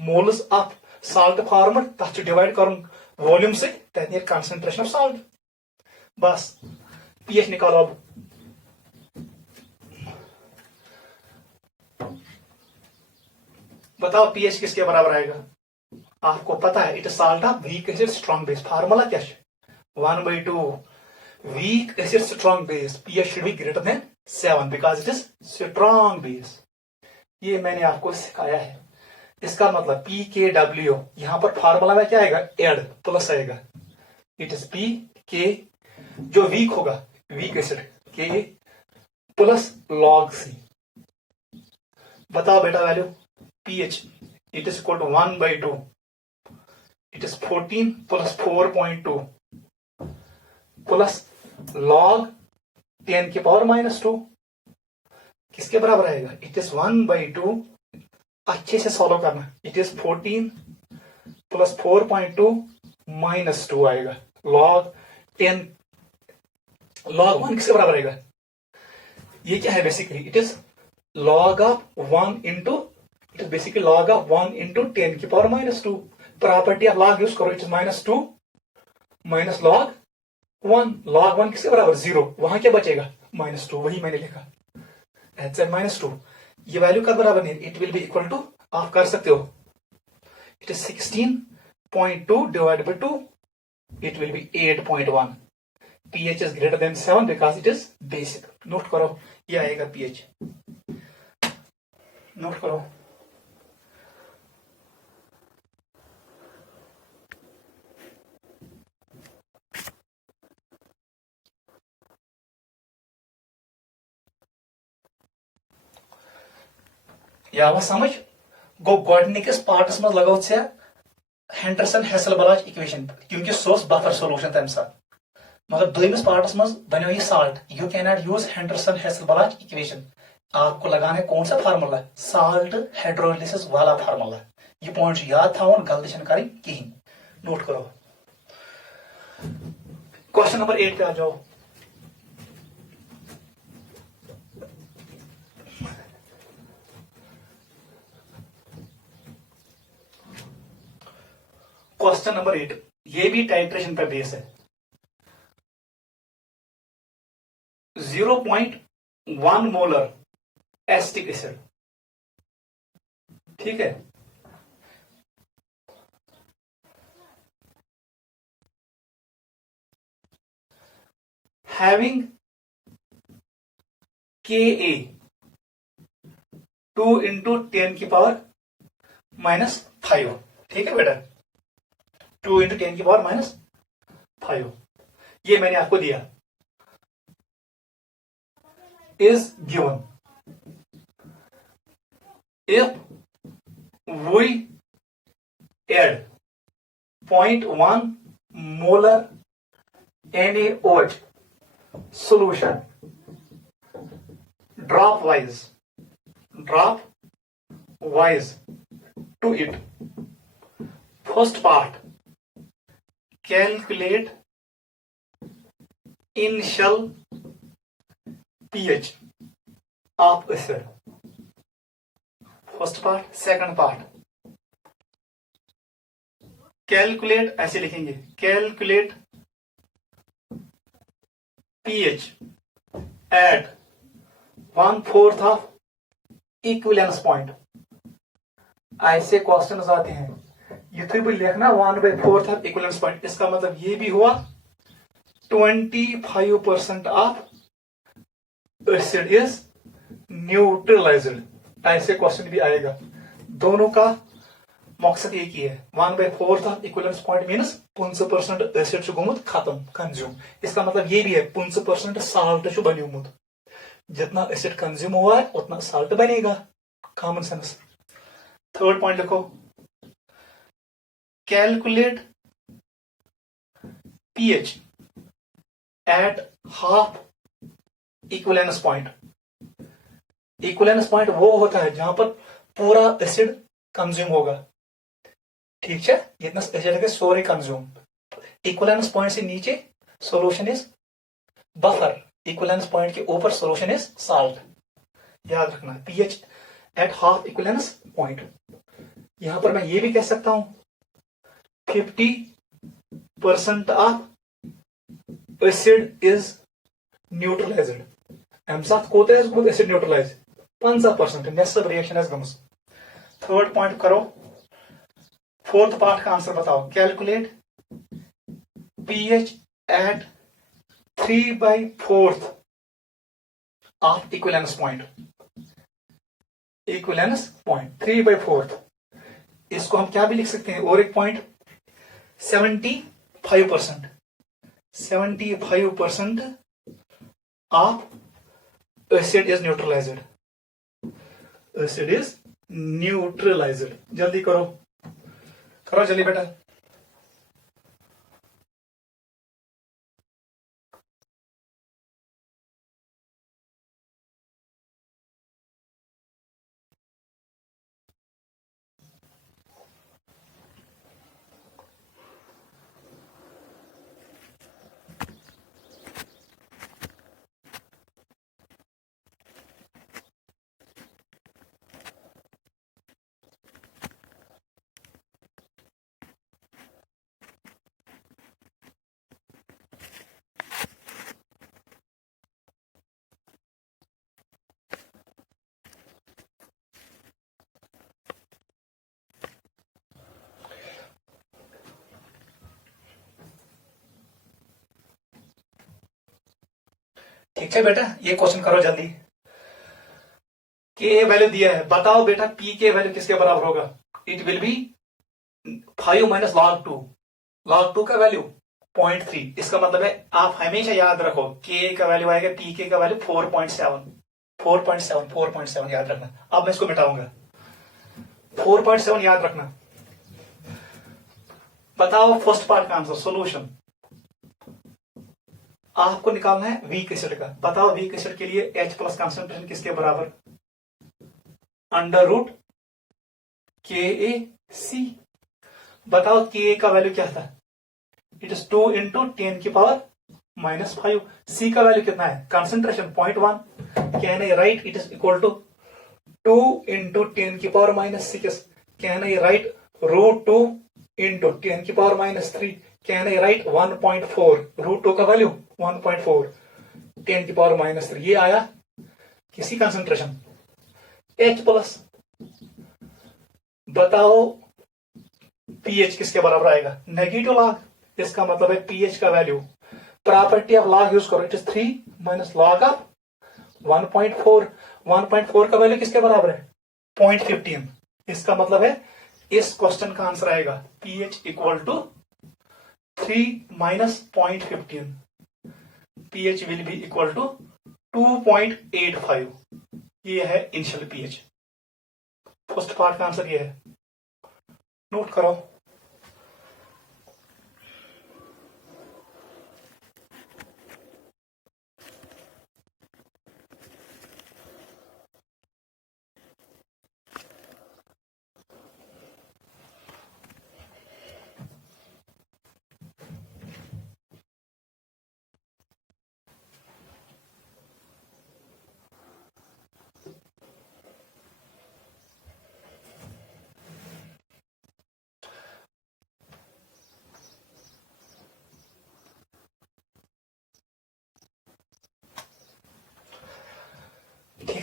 मोल्स ऑफ साल्ट फॉर्मड, तथ डिवाइड कर वॉल्यूम से, तथ नीर कंसंट्रेशन ऑफ साल्ट। बस pH निकालो अब। बताओ pH किसके बराबर आएगा? आपको पता है it is salt of weak एसिड स्ट्रॉन्ग बेस। फार्मूला क्या है? 1/2 वीक एसिड strong base, pH should be greater than 7 because it is strong base। ये मैंने आपको सिखाया है। इसका मतलब pKw, यहां पर फार्मूला में क्या आएगा? एड प्लस आएगा, इट इज pK, जो वीक होगा weak acid K plus log C। बताओ बेटा value pH, it is equal to 1/2, it is 14 plus 4.2 plus log 10 की पावर -2, किसके बराबर आएगा? इट इज 1/2, अच्छे से सॉल्व करना, इट इज 14 प्लस 4.2 -2 आएगा, log 10, log 1 किसके बराबर आएगा? ये क्या है basically? It is log of 1 into, it is basically log of 1 into 10 की power -2। Property of log use करो, it is -2 minus log 1, log 1 किसके बराबर? 0, वहां क्या बचेगा? -2, वही मैंने लिखा, -2। ये वैल्यू का बराबर नहीं, it will be equal to, आप कर सकते हो, it is 16.2 divide by 2, it will be 8.1। pH is greater than 7 because it is basic। Note करो, ये आएगा pH, नोट करो। या समझ गो गोडनिकस पार्टस मज लगो से हेंडरसन हेसलबलाच इक्वेशन, क्योंकि सोस बफर सोल्यूशन तम साथ, मतलब दोमिस पार्टस मज बनो ये salt, you can not use Henderson Hasselbalch equation. आपको लगाना है कौन सा फार्मूला? साल्ट हाइड्रोलिसिस वाला फार्मूला। ये पॉइंट याद था, गलती करें कहीं, नोट करो। क्वेश्चन नंबर 8 पे आ जाओ। क्वेश्चन नंबर 8, ये भी टाइट्रेशन पर बेस है। 0.1 मोलर एसिटिक एसिड, ठीक है, हैविंग Ka 2 इंटू 10 की पावर -5, ठीक है बेटा, 2 इंटू 10 की पावर -5, ये मैंने आपको दिया, is given if we add 0.1 molar NaOH solution drop wise to it। First part, calculate initial pH of acid। First part. Second part, calculate, ऐसे लिखेंगे, calculate pH at 1/4 of equivalence point। ऐसे question आते हैं, युथी भी लिखना 1/4 of equivalence point, इसका मतलब ये भी हुआ 25% ऑफ एसिड इज न्यूट्रलाइज्ड। ऐसे क्वेश्चन भी आएगा। दोनों का मकसद एक ही है, 1/4 of equivalence point means 50% acid गुमुत खत्म कंज्यूम। इसका मतलब ये भी है 50% साल्ट बनुमुत। जितना एसिड कंज्यूम हुआ है उतना साल्ट बनेगा, कॉमन सेंस। थर्ड पॉइंट लिखो, calculate pH at half equivalence point. Equivalence point वो होता है जहां पर पूरा एसिड कंज्यूम होगा, ठीक है, जितना एसिड है सोरे कंज्यूम। इक्विवेलेंस पॉइंट से नीचे solution is buffer, equivalence point के ऊपर सॉल्यूशन इज साल्ट। याद रखना pH at half equivalence point. यहां पर मैं ये भी कह सकता हूं 50% ऑफ एसिड इज न्यूट्रलाइज्ड। अम साथ कोत एसिड न्यूट्रलाइज 50%, नेसफ रिएक्शन गमस। थर्ड पॉइंट करो, फोर्थ पार्ट का आंसर बताओ। Calculate pH at 3/4 of equivalence point. Equivalence point 3/4, इसको हम क्या भी लिख सकते हैं, और एक point 75%। 75% of acid is neutralised. Acid is neutralised. जल्दी करो, करो जल्दी बेटा। ठीक है बेटा, ये क्वेश्चन करो जल्दी। के वैल्यू दिया है, बताओ बेटा पी के वैल्यू किसके बराबर होगा। It will B 5 minus log 2। log 2 का वैल्यू 0.3। इसका मतलब है आप हमेशा याद रखो के का वैल्यू आएगा, पी के का वैल्यू 4.7 याद रखना। अब मैं इसको मिटाऊंगा, 4.7 याद रखना। बताओ फर्स्ट पार्ट का आंसर, सोल्यूशन आपको निकालना है वीक एसिड का। बताओ वीक एसिड के लिए H प्लस कॉन्सेंट्रेशन किसके बराबर, अंडर रूट KaC। बताओ Ka का वैल्यू क्या था, इट इज 2 इंटू 10⁻⁻5। C का वैल्यू कितना है, concentration 0.1। Can I write it is equal to 2 into 10⁻⁻6। Can I write √2 into 10⁻⁻3। Can I write 1.4, √2 का वैल्यू 1.4 10⁻⁻3। ये आया किसी कंसंट्रेशन H प्लस। बताओ pH किसके बराबर आएगा, नेगेटिव लॉग। इसका मतलब है pH का value, property of log use करो, it is 3 minus log of 1.4। 1.4 का वैल्यू किसके बराबर है, 0.15। इसका मतलब है इस क्वेश्चन का आंसर आएगा pH equal to 3 minus 0.15। pH will be equal to 2.85। ये है इनिशियल pH। फर्स्ट पार्ट का आंसर ये है, नोट करो।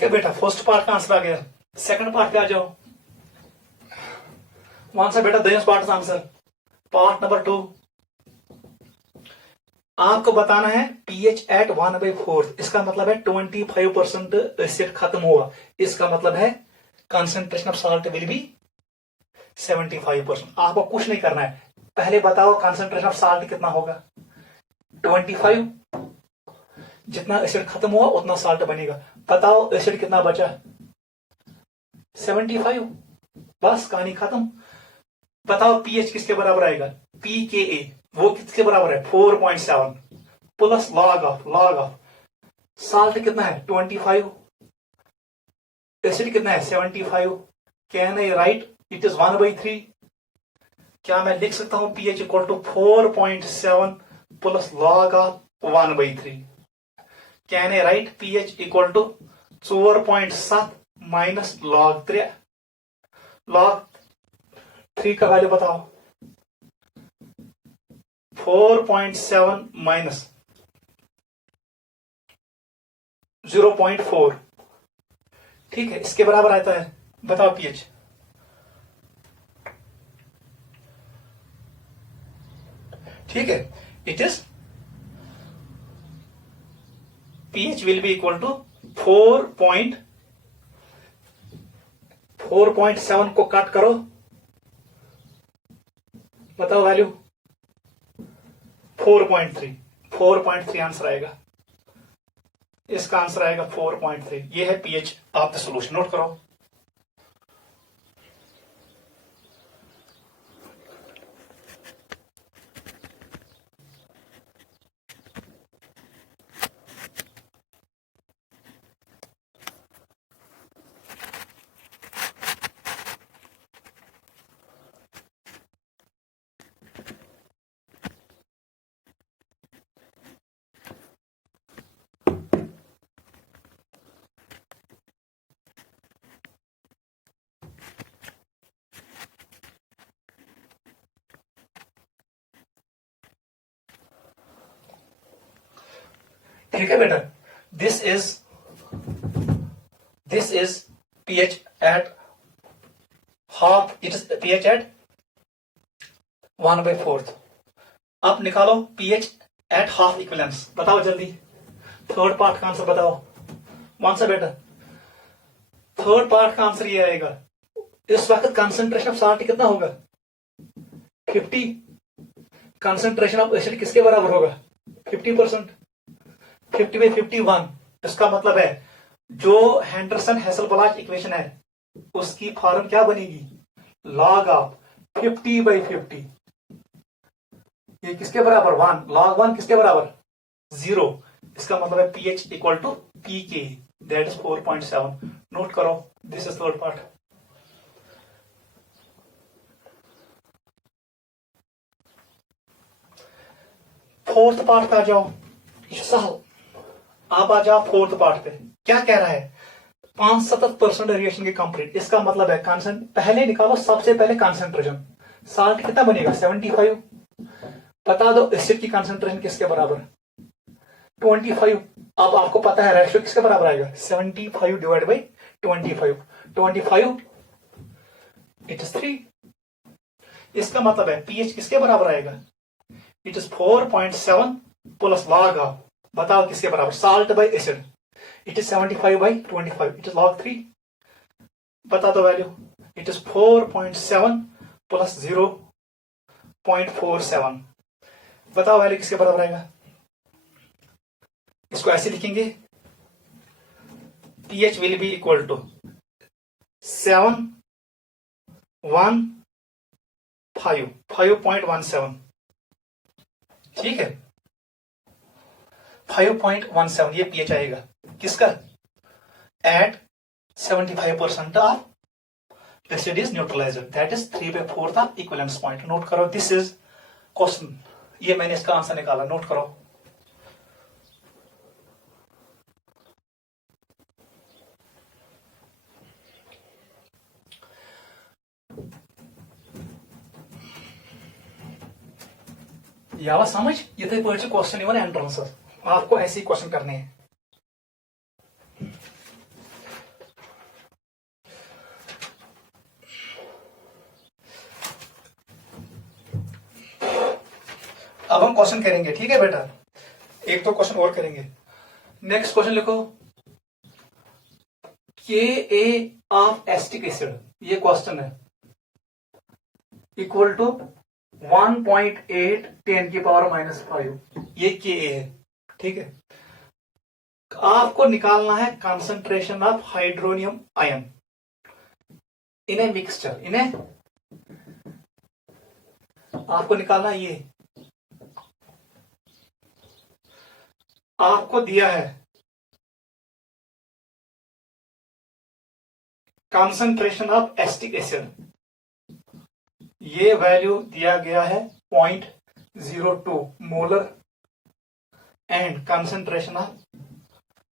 ठीक है बेटा, फर्स्ट पार्ट का आंसर आ गया। सेकंड पार्ट पे आ जाओ। वहां से बेटा दस पार्ट आंसर। पार्ट नंबर 2, आपको बताना है पीएच एट 1/4। इसका मतलब है 25% एसिड खत्म हुआ। इसका मतलब है concentration of salt will be 75%। आपको कुछ नहीं करना है, पहले बताओ कंसंट्रेशन ऑफ साल्ट कितना होगा। 25, जितना एसिड खत्म हुआ उतना साल्ट बनेगा। बताओ एसिड कितना बचा, 75। बस कहानी खत्म। बताओ पीएच किसके बराबर आएगा, पीकेए, वो किसके बराबर है 4.7 प्लस लॉग ऑफ साल्ट कितना है 25, एसिड कितना है 75। Can I write it is 1/3। क्या मैं लिख सकता हूं pH equal to 4.7 plus log of 1/3। Can I write pH equal to 4.7 minus log 3। Log 3 का वैल्यू बताओ, 4.7 माइनस 0.4। ठीक है, इसके बराबर आता है। बताओ पीएच। ठीक है, it is pH will be equal to 4.7 को कट करो, बताओ वैल्यू 4.3 आंसर आएगा। इसका आंसर आएगा 4.3। ये है pH of the solution. Note करो। ठीक है बेटा, this is pH at half, it is pH at 1/4। अब निकालो pH एट हाफ इक्विवेलेंस। बताओ जल्दी, थर्ड पार्ट का आंसर बताओ। कौन सा बेटा, थर्ड पार्ट का आंसर ये आएगा। इस वक्त कंसंट्रेशन ऑफ साल्ट कितना होगा 50। कंसंट्रेशन ऑफ एसिड किसके बराबर होगा 50%। 50 में 51। इसका मतलब है जो हेंडरसन हेसलबलाच इक्वेशन है उसकी फॉर्म क्या बनेगी, लॉग ऑफ 50/50। ये किसके बराबर 1, लॉग 1 किसके बराबर 0। इसका मतलब है pH equal to pK, that is 4.7। Note करो, this is third part. Fourth part पे आ जाओ। सहल, आप आ जाओ फोर्थ पार्ट पे। क्या कह रहा है, 75% रिएक्शन की कंप्लीट। इसका मतलब है पहले निकालो, सबसे पहले कंसंट्रेशन। साल्ट कितना बनेगा 75। बता दो एसिड की कंसंट्रेशन किसके बराबर 25। अब आपको पता है रेशियो किसके बराबर आएगा 75 डिवाइड बाई 25 इट इज 3। इसका मतलब है पीएच किसके बराबर आएगा, it is 4.7 plus log of, बताओ किसके बराबर, salt by acid. It is 75/25, it is log 3। बता दो वैल्यू, इट इज 4.7 प्लस 0.47। बताओ वैल्यू किसके बराबर आएगा। इसको ऐसे लिखेंगे, pH will be equal to 5.17। ठीक है, 5.17 ये pH आएगा किसका, at 75% of acid is neutralizer, that is 3/4 of equivalence point. Note करो, दिस इज क्वेश्चन। ये मैंने इसका आंसर निकाला, नोट करो। यावा समझ, इथे पे क्वेश्चन इवन एंट्रेंस आपको ऐसे ही क्वेश्चन करने हैं। अब हम क्वेश्चन करेंगे, ठीक है बेटा, एक तो क्वेश्चन और करेंगे। नेक्स्ट क्वेश्चन लिखो, Ka ऑफ एसिटिक एसिड, ये क्वेश्चन है, इक्वल टू 1.8 10 की पावर -5, ये Ka है, ठीक है। आपको निकालना है concentration of hydronium ion in a mixture, इन्हें आपको निकालना है। ये आपको दिया है कंसंट्रेशन ऑफ एसिटिक एसिड, ये वैल्यू दिया गया है 0.02 molar, and concentration of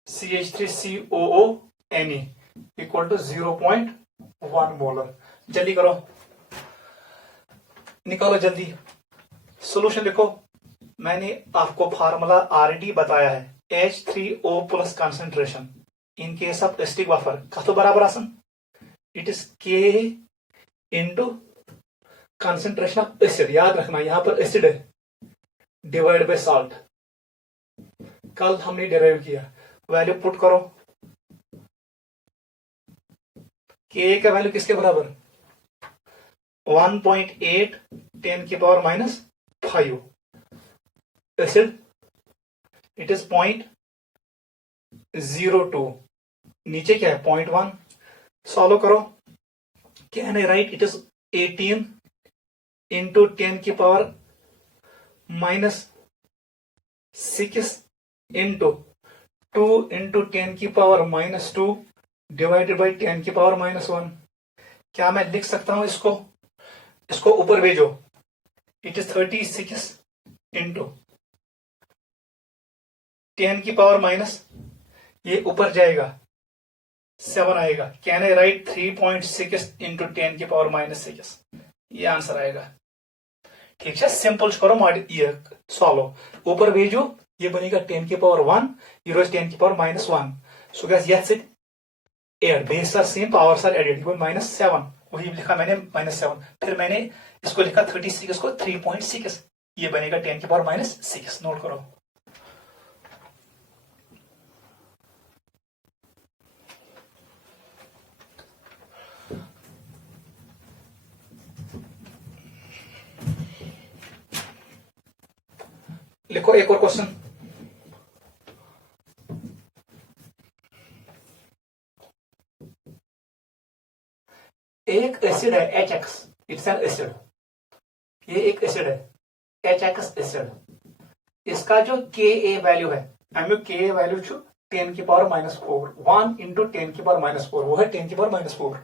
CH3COONe equal to 0.1 molar. जल्दी करो, निकालो जल्दी, सॉल्यूशन लिखो। मैंने आपको फार्मूला ऑलरेडी बताया है, H3O plus concentration in case of acetic buffer कतो बराबर आसन, it is K into concentration of acid, याद रखना यहां पर एसिड है, डिवाइड बाय सॉल्ट। कल हमने डिराइव किया, वैल्यू पुट करो। K का वैल्यू किसके बराबर, 1.8 10 की पावर -5, एसिड इट इज 0.02, नीचे क्या है 0.1, सॉल्व करो। Can I write, it is 18 into 10 की पावर -6 इंटू 2 इंटू 10 की पावर -2 डिवाइडेड बाई 10 की पावर -1। क्या मैं लिख सकता हूं इसको, इसको ऊपर भेजो, इट इज 36 इंटू 10 की पावर माइनस, ये ऊपर जाएगा 7 आएगा। कैन आई राइट 3.6 इंटू 10 की पावर -6, ये आंसर आएगा। ठीक है, सिंपल करो, ये सॉल्व, ऊपर भेजो, ये बनेगा 10 की पावर 1, ये रोज 10 की पावर -1। सो गैस यह add base are same, powers are added, -7, वही लिखा मैंने -7, फिर मैंने इसको लिखा 36 को 3.6, ये बनेगा 10 की पावर -6। नोट करो। लिखो एक और क्वेश्चन, एक एसिड है HX, इट्स एन एसिड, ये एक एसिड है HX एसिड, इसका जो Ka वैल्यू है, Ka वैल्यू जो 10 की पावर -4, 1 इंटू 10 की पावर -4, वो है 10 की power -4।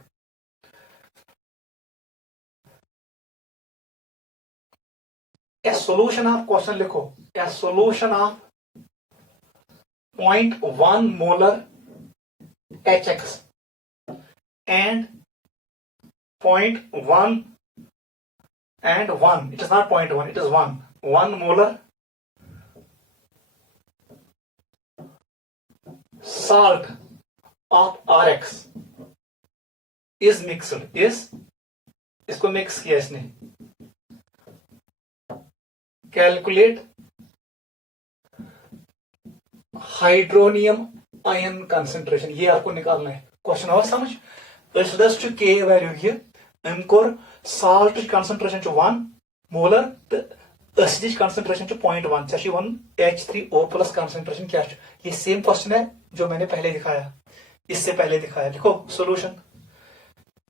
A solution of question लिखो, a solution of 0.1 molar HX and 0.1 and 1, it is not 0.1, it is 1 molar salt of RX is mixed, इसको मिक्स किया इसने। कैलकुलेट हाइड्रोनियम आयन कंसंट्रेशन, ये आपको निकालना है। क्वेश्चन और समझ, K value hier core salt concentration 1 molar तो एसिड कंसंट्रेशन 0.1 चे वन H3O प्लस कंसंट्रेशन क्या, ये सेम क्वेश्चन है जो मैंने पहले दिखाया, इससे पहले दिखाया। लिखो सॉल्यूशन,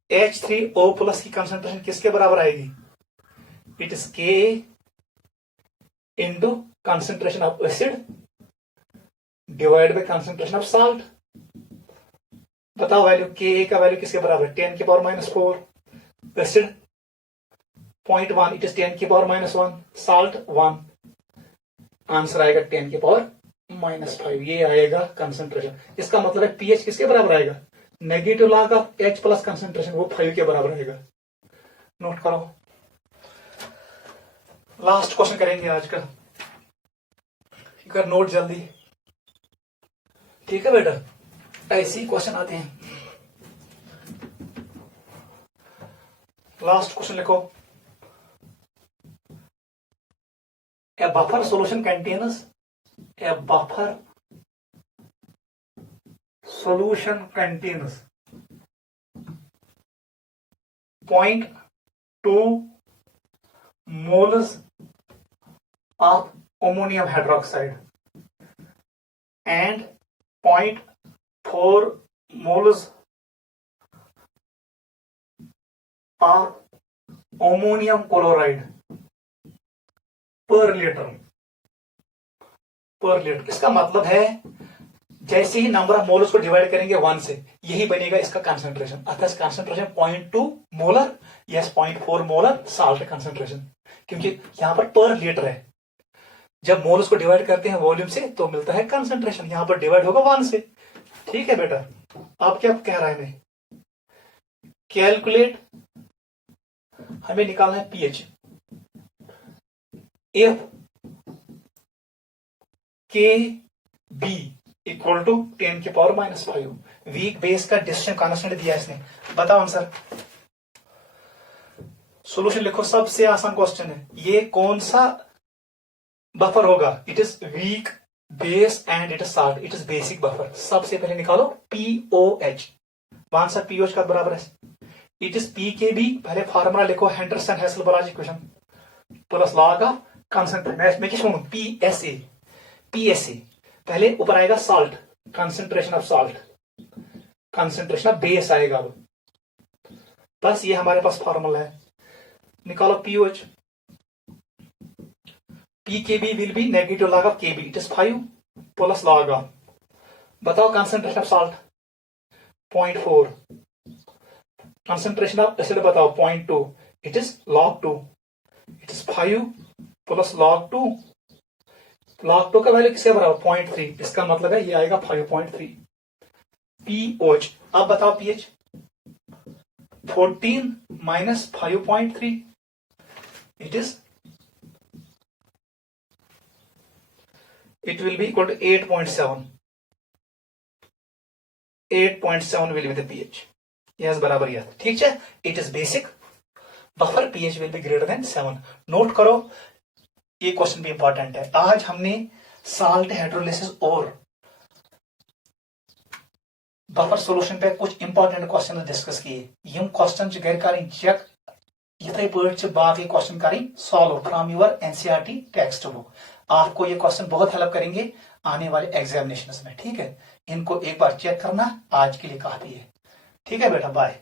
H3O प्लस की कंसंट्रेशन किसके बराबर आएगी, it is K into concentration of acid divide by concentration of salt. बताओ वैल्यू, Ka का वैल्यू किसके बराबर, 10 की पावर -4, एसिड 0.1, इट इज 10 की पावर -1, साल्ट 1, आंसर आएगा 10 की पावर -5, ये आएगा कंसंट्रेशन। इसका मतलब है pH किसके बराबर आएगा, negative log of H plus concentration, वो 5 के बराबर आएगा। नोट करो, लास्ट क्वेश्चन करेंगे आज का, कर नोट जल्दी, ठीक है बेटा, ऐसे ही क्वेश्चन आते हैं। लास्ट क्वेश्चन लिखो, A buffer solution contains 0.2 moles of ammonium hydroxide and 0.4 moles of ammonium chloride पर लीटर। इसका मतलब है जैसे ही नंबर ऑफ मोलर्स को डिवाइड करेंगे 1 से, यही बनेगा इसका कंसंट्रेशन। अर्थात कंसंट्रेशन 0.2 मोलर या 0.4 मोलर साल्ट कंसंट्रेशन, क्योंकि यहां पर लीटर है। जब मोलर्स को डिवाइड करते हैं वॉल्यूम से तो मिलता है कंसंट्रेशन, यहां पर डिवाइड होगा 1 से। ठीक है बेटा, आप क्या कह रहा है मैं कैलकुलेट, हमें निकालना है पीएच। इफ के बी इक्वल टू 10 की पावर -5, वीक बेस का डिस्टेंस कांस्टेंट दिया इसने। बताओ आंसर, सॉल्यूशन लिखो। सबसे आसान क्वेश्चन है ये, कौन सा बफर होगा? It is weak base and it is salt, it is basic buffer. सबसे पहले निकालो पीओएच। आंसर पीओएच का बराबर है it is p K b, पहले फार्मूला लिखो Henderson Hasselbalch equation plus log of concentration. मैं क्या छोड़ू पीएसए पहले ऊपर आएगा salt, concentration of salt, concentration of base आएगा वो। बस ये हमारे पास फॉर्मूला है। निकालो pOH. PKb will be negative log of KB, it is 5 plus log of, बताओ concentration of salt 0.4, concentration of acid बताओ 0.2, it is log 2, it is 5 plus log 2। log 2 का वैल्यू किसके बराबर 0.3, इसका मतलब है ये आएगा 5.3 पीओएच। अब बताओ pH 14 minus 5.3, it will be equal to 8.7. 8.7 will be the pH. Yes, बराबर यह ठीक है। It is basic buffer, pH will be greater than 7. Note करो, ये क्वेश्चन भी इंपॉर्टेंट है। आज हमने साल्ट हाइड्रोलिसिस और बफर सॉल्यूशन पे कुछ इंपॉर्टेंट क्वेश्चन डिस्कस किए। यम क्वेश्चन घर करें चेक, इथे पे बाकी क्वेश्चन करें solve from your NCERT text book. आपको ये क्वेश्चन बहुत हेल्प करेंगे आने वाले एग्जामिनेशन में। ठीक है, इनको एक बार चेक करना, आज के लिए काफी है। ठीक है बेटा, बाय।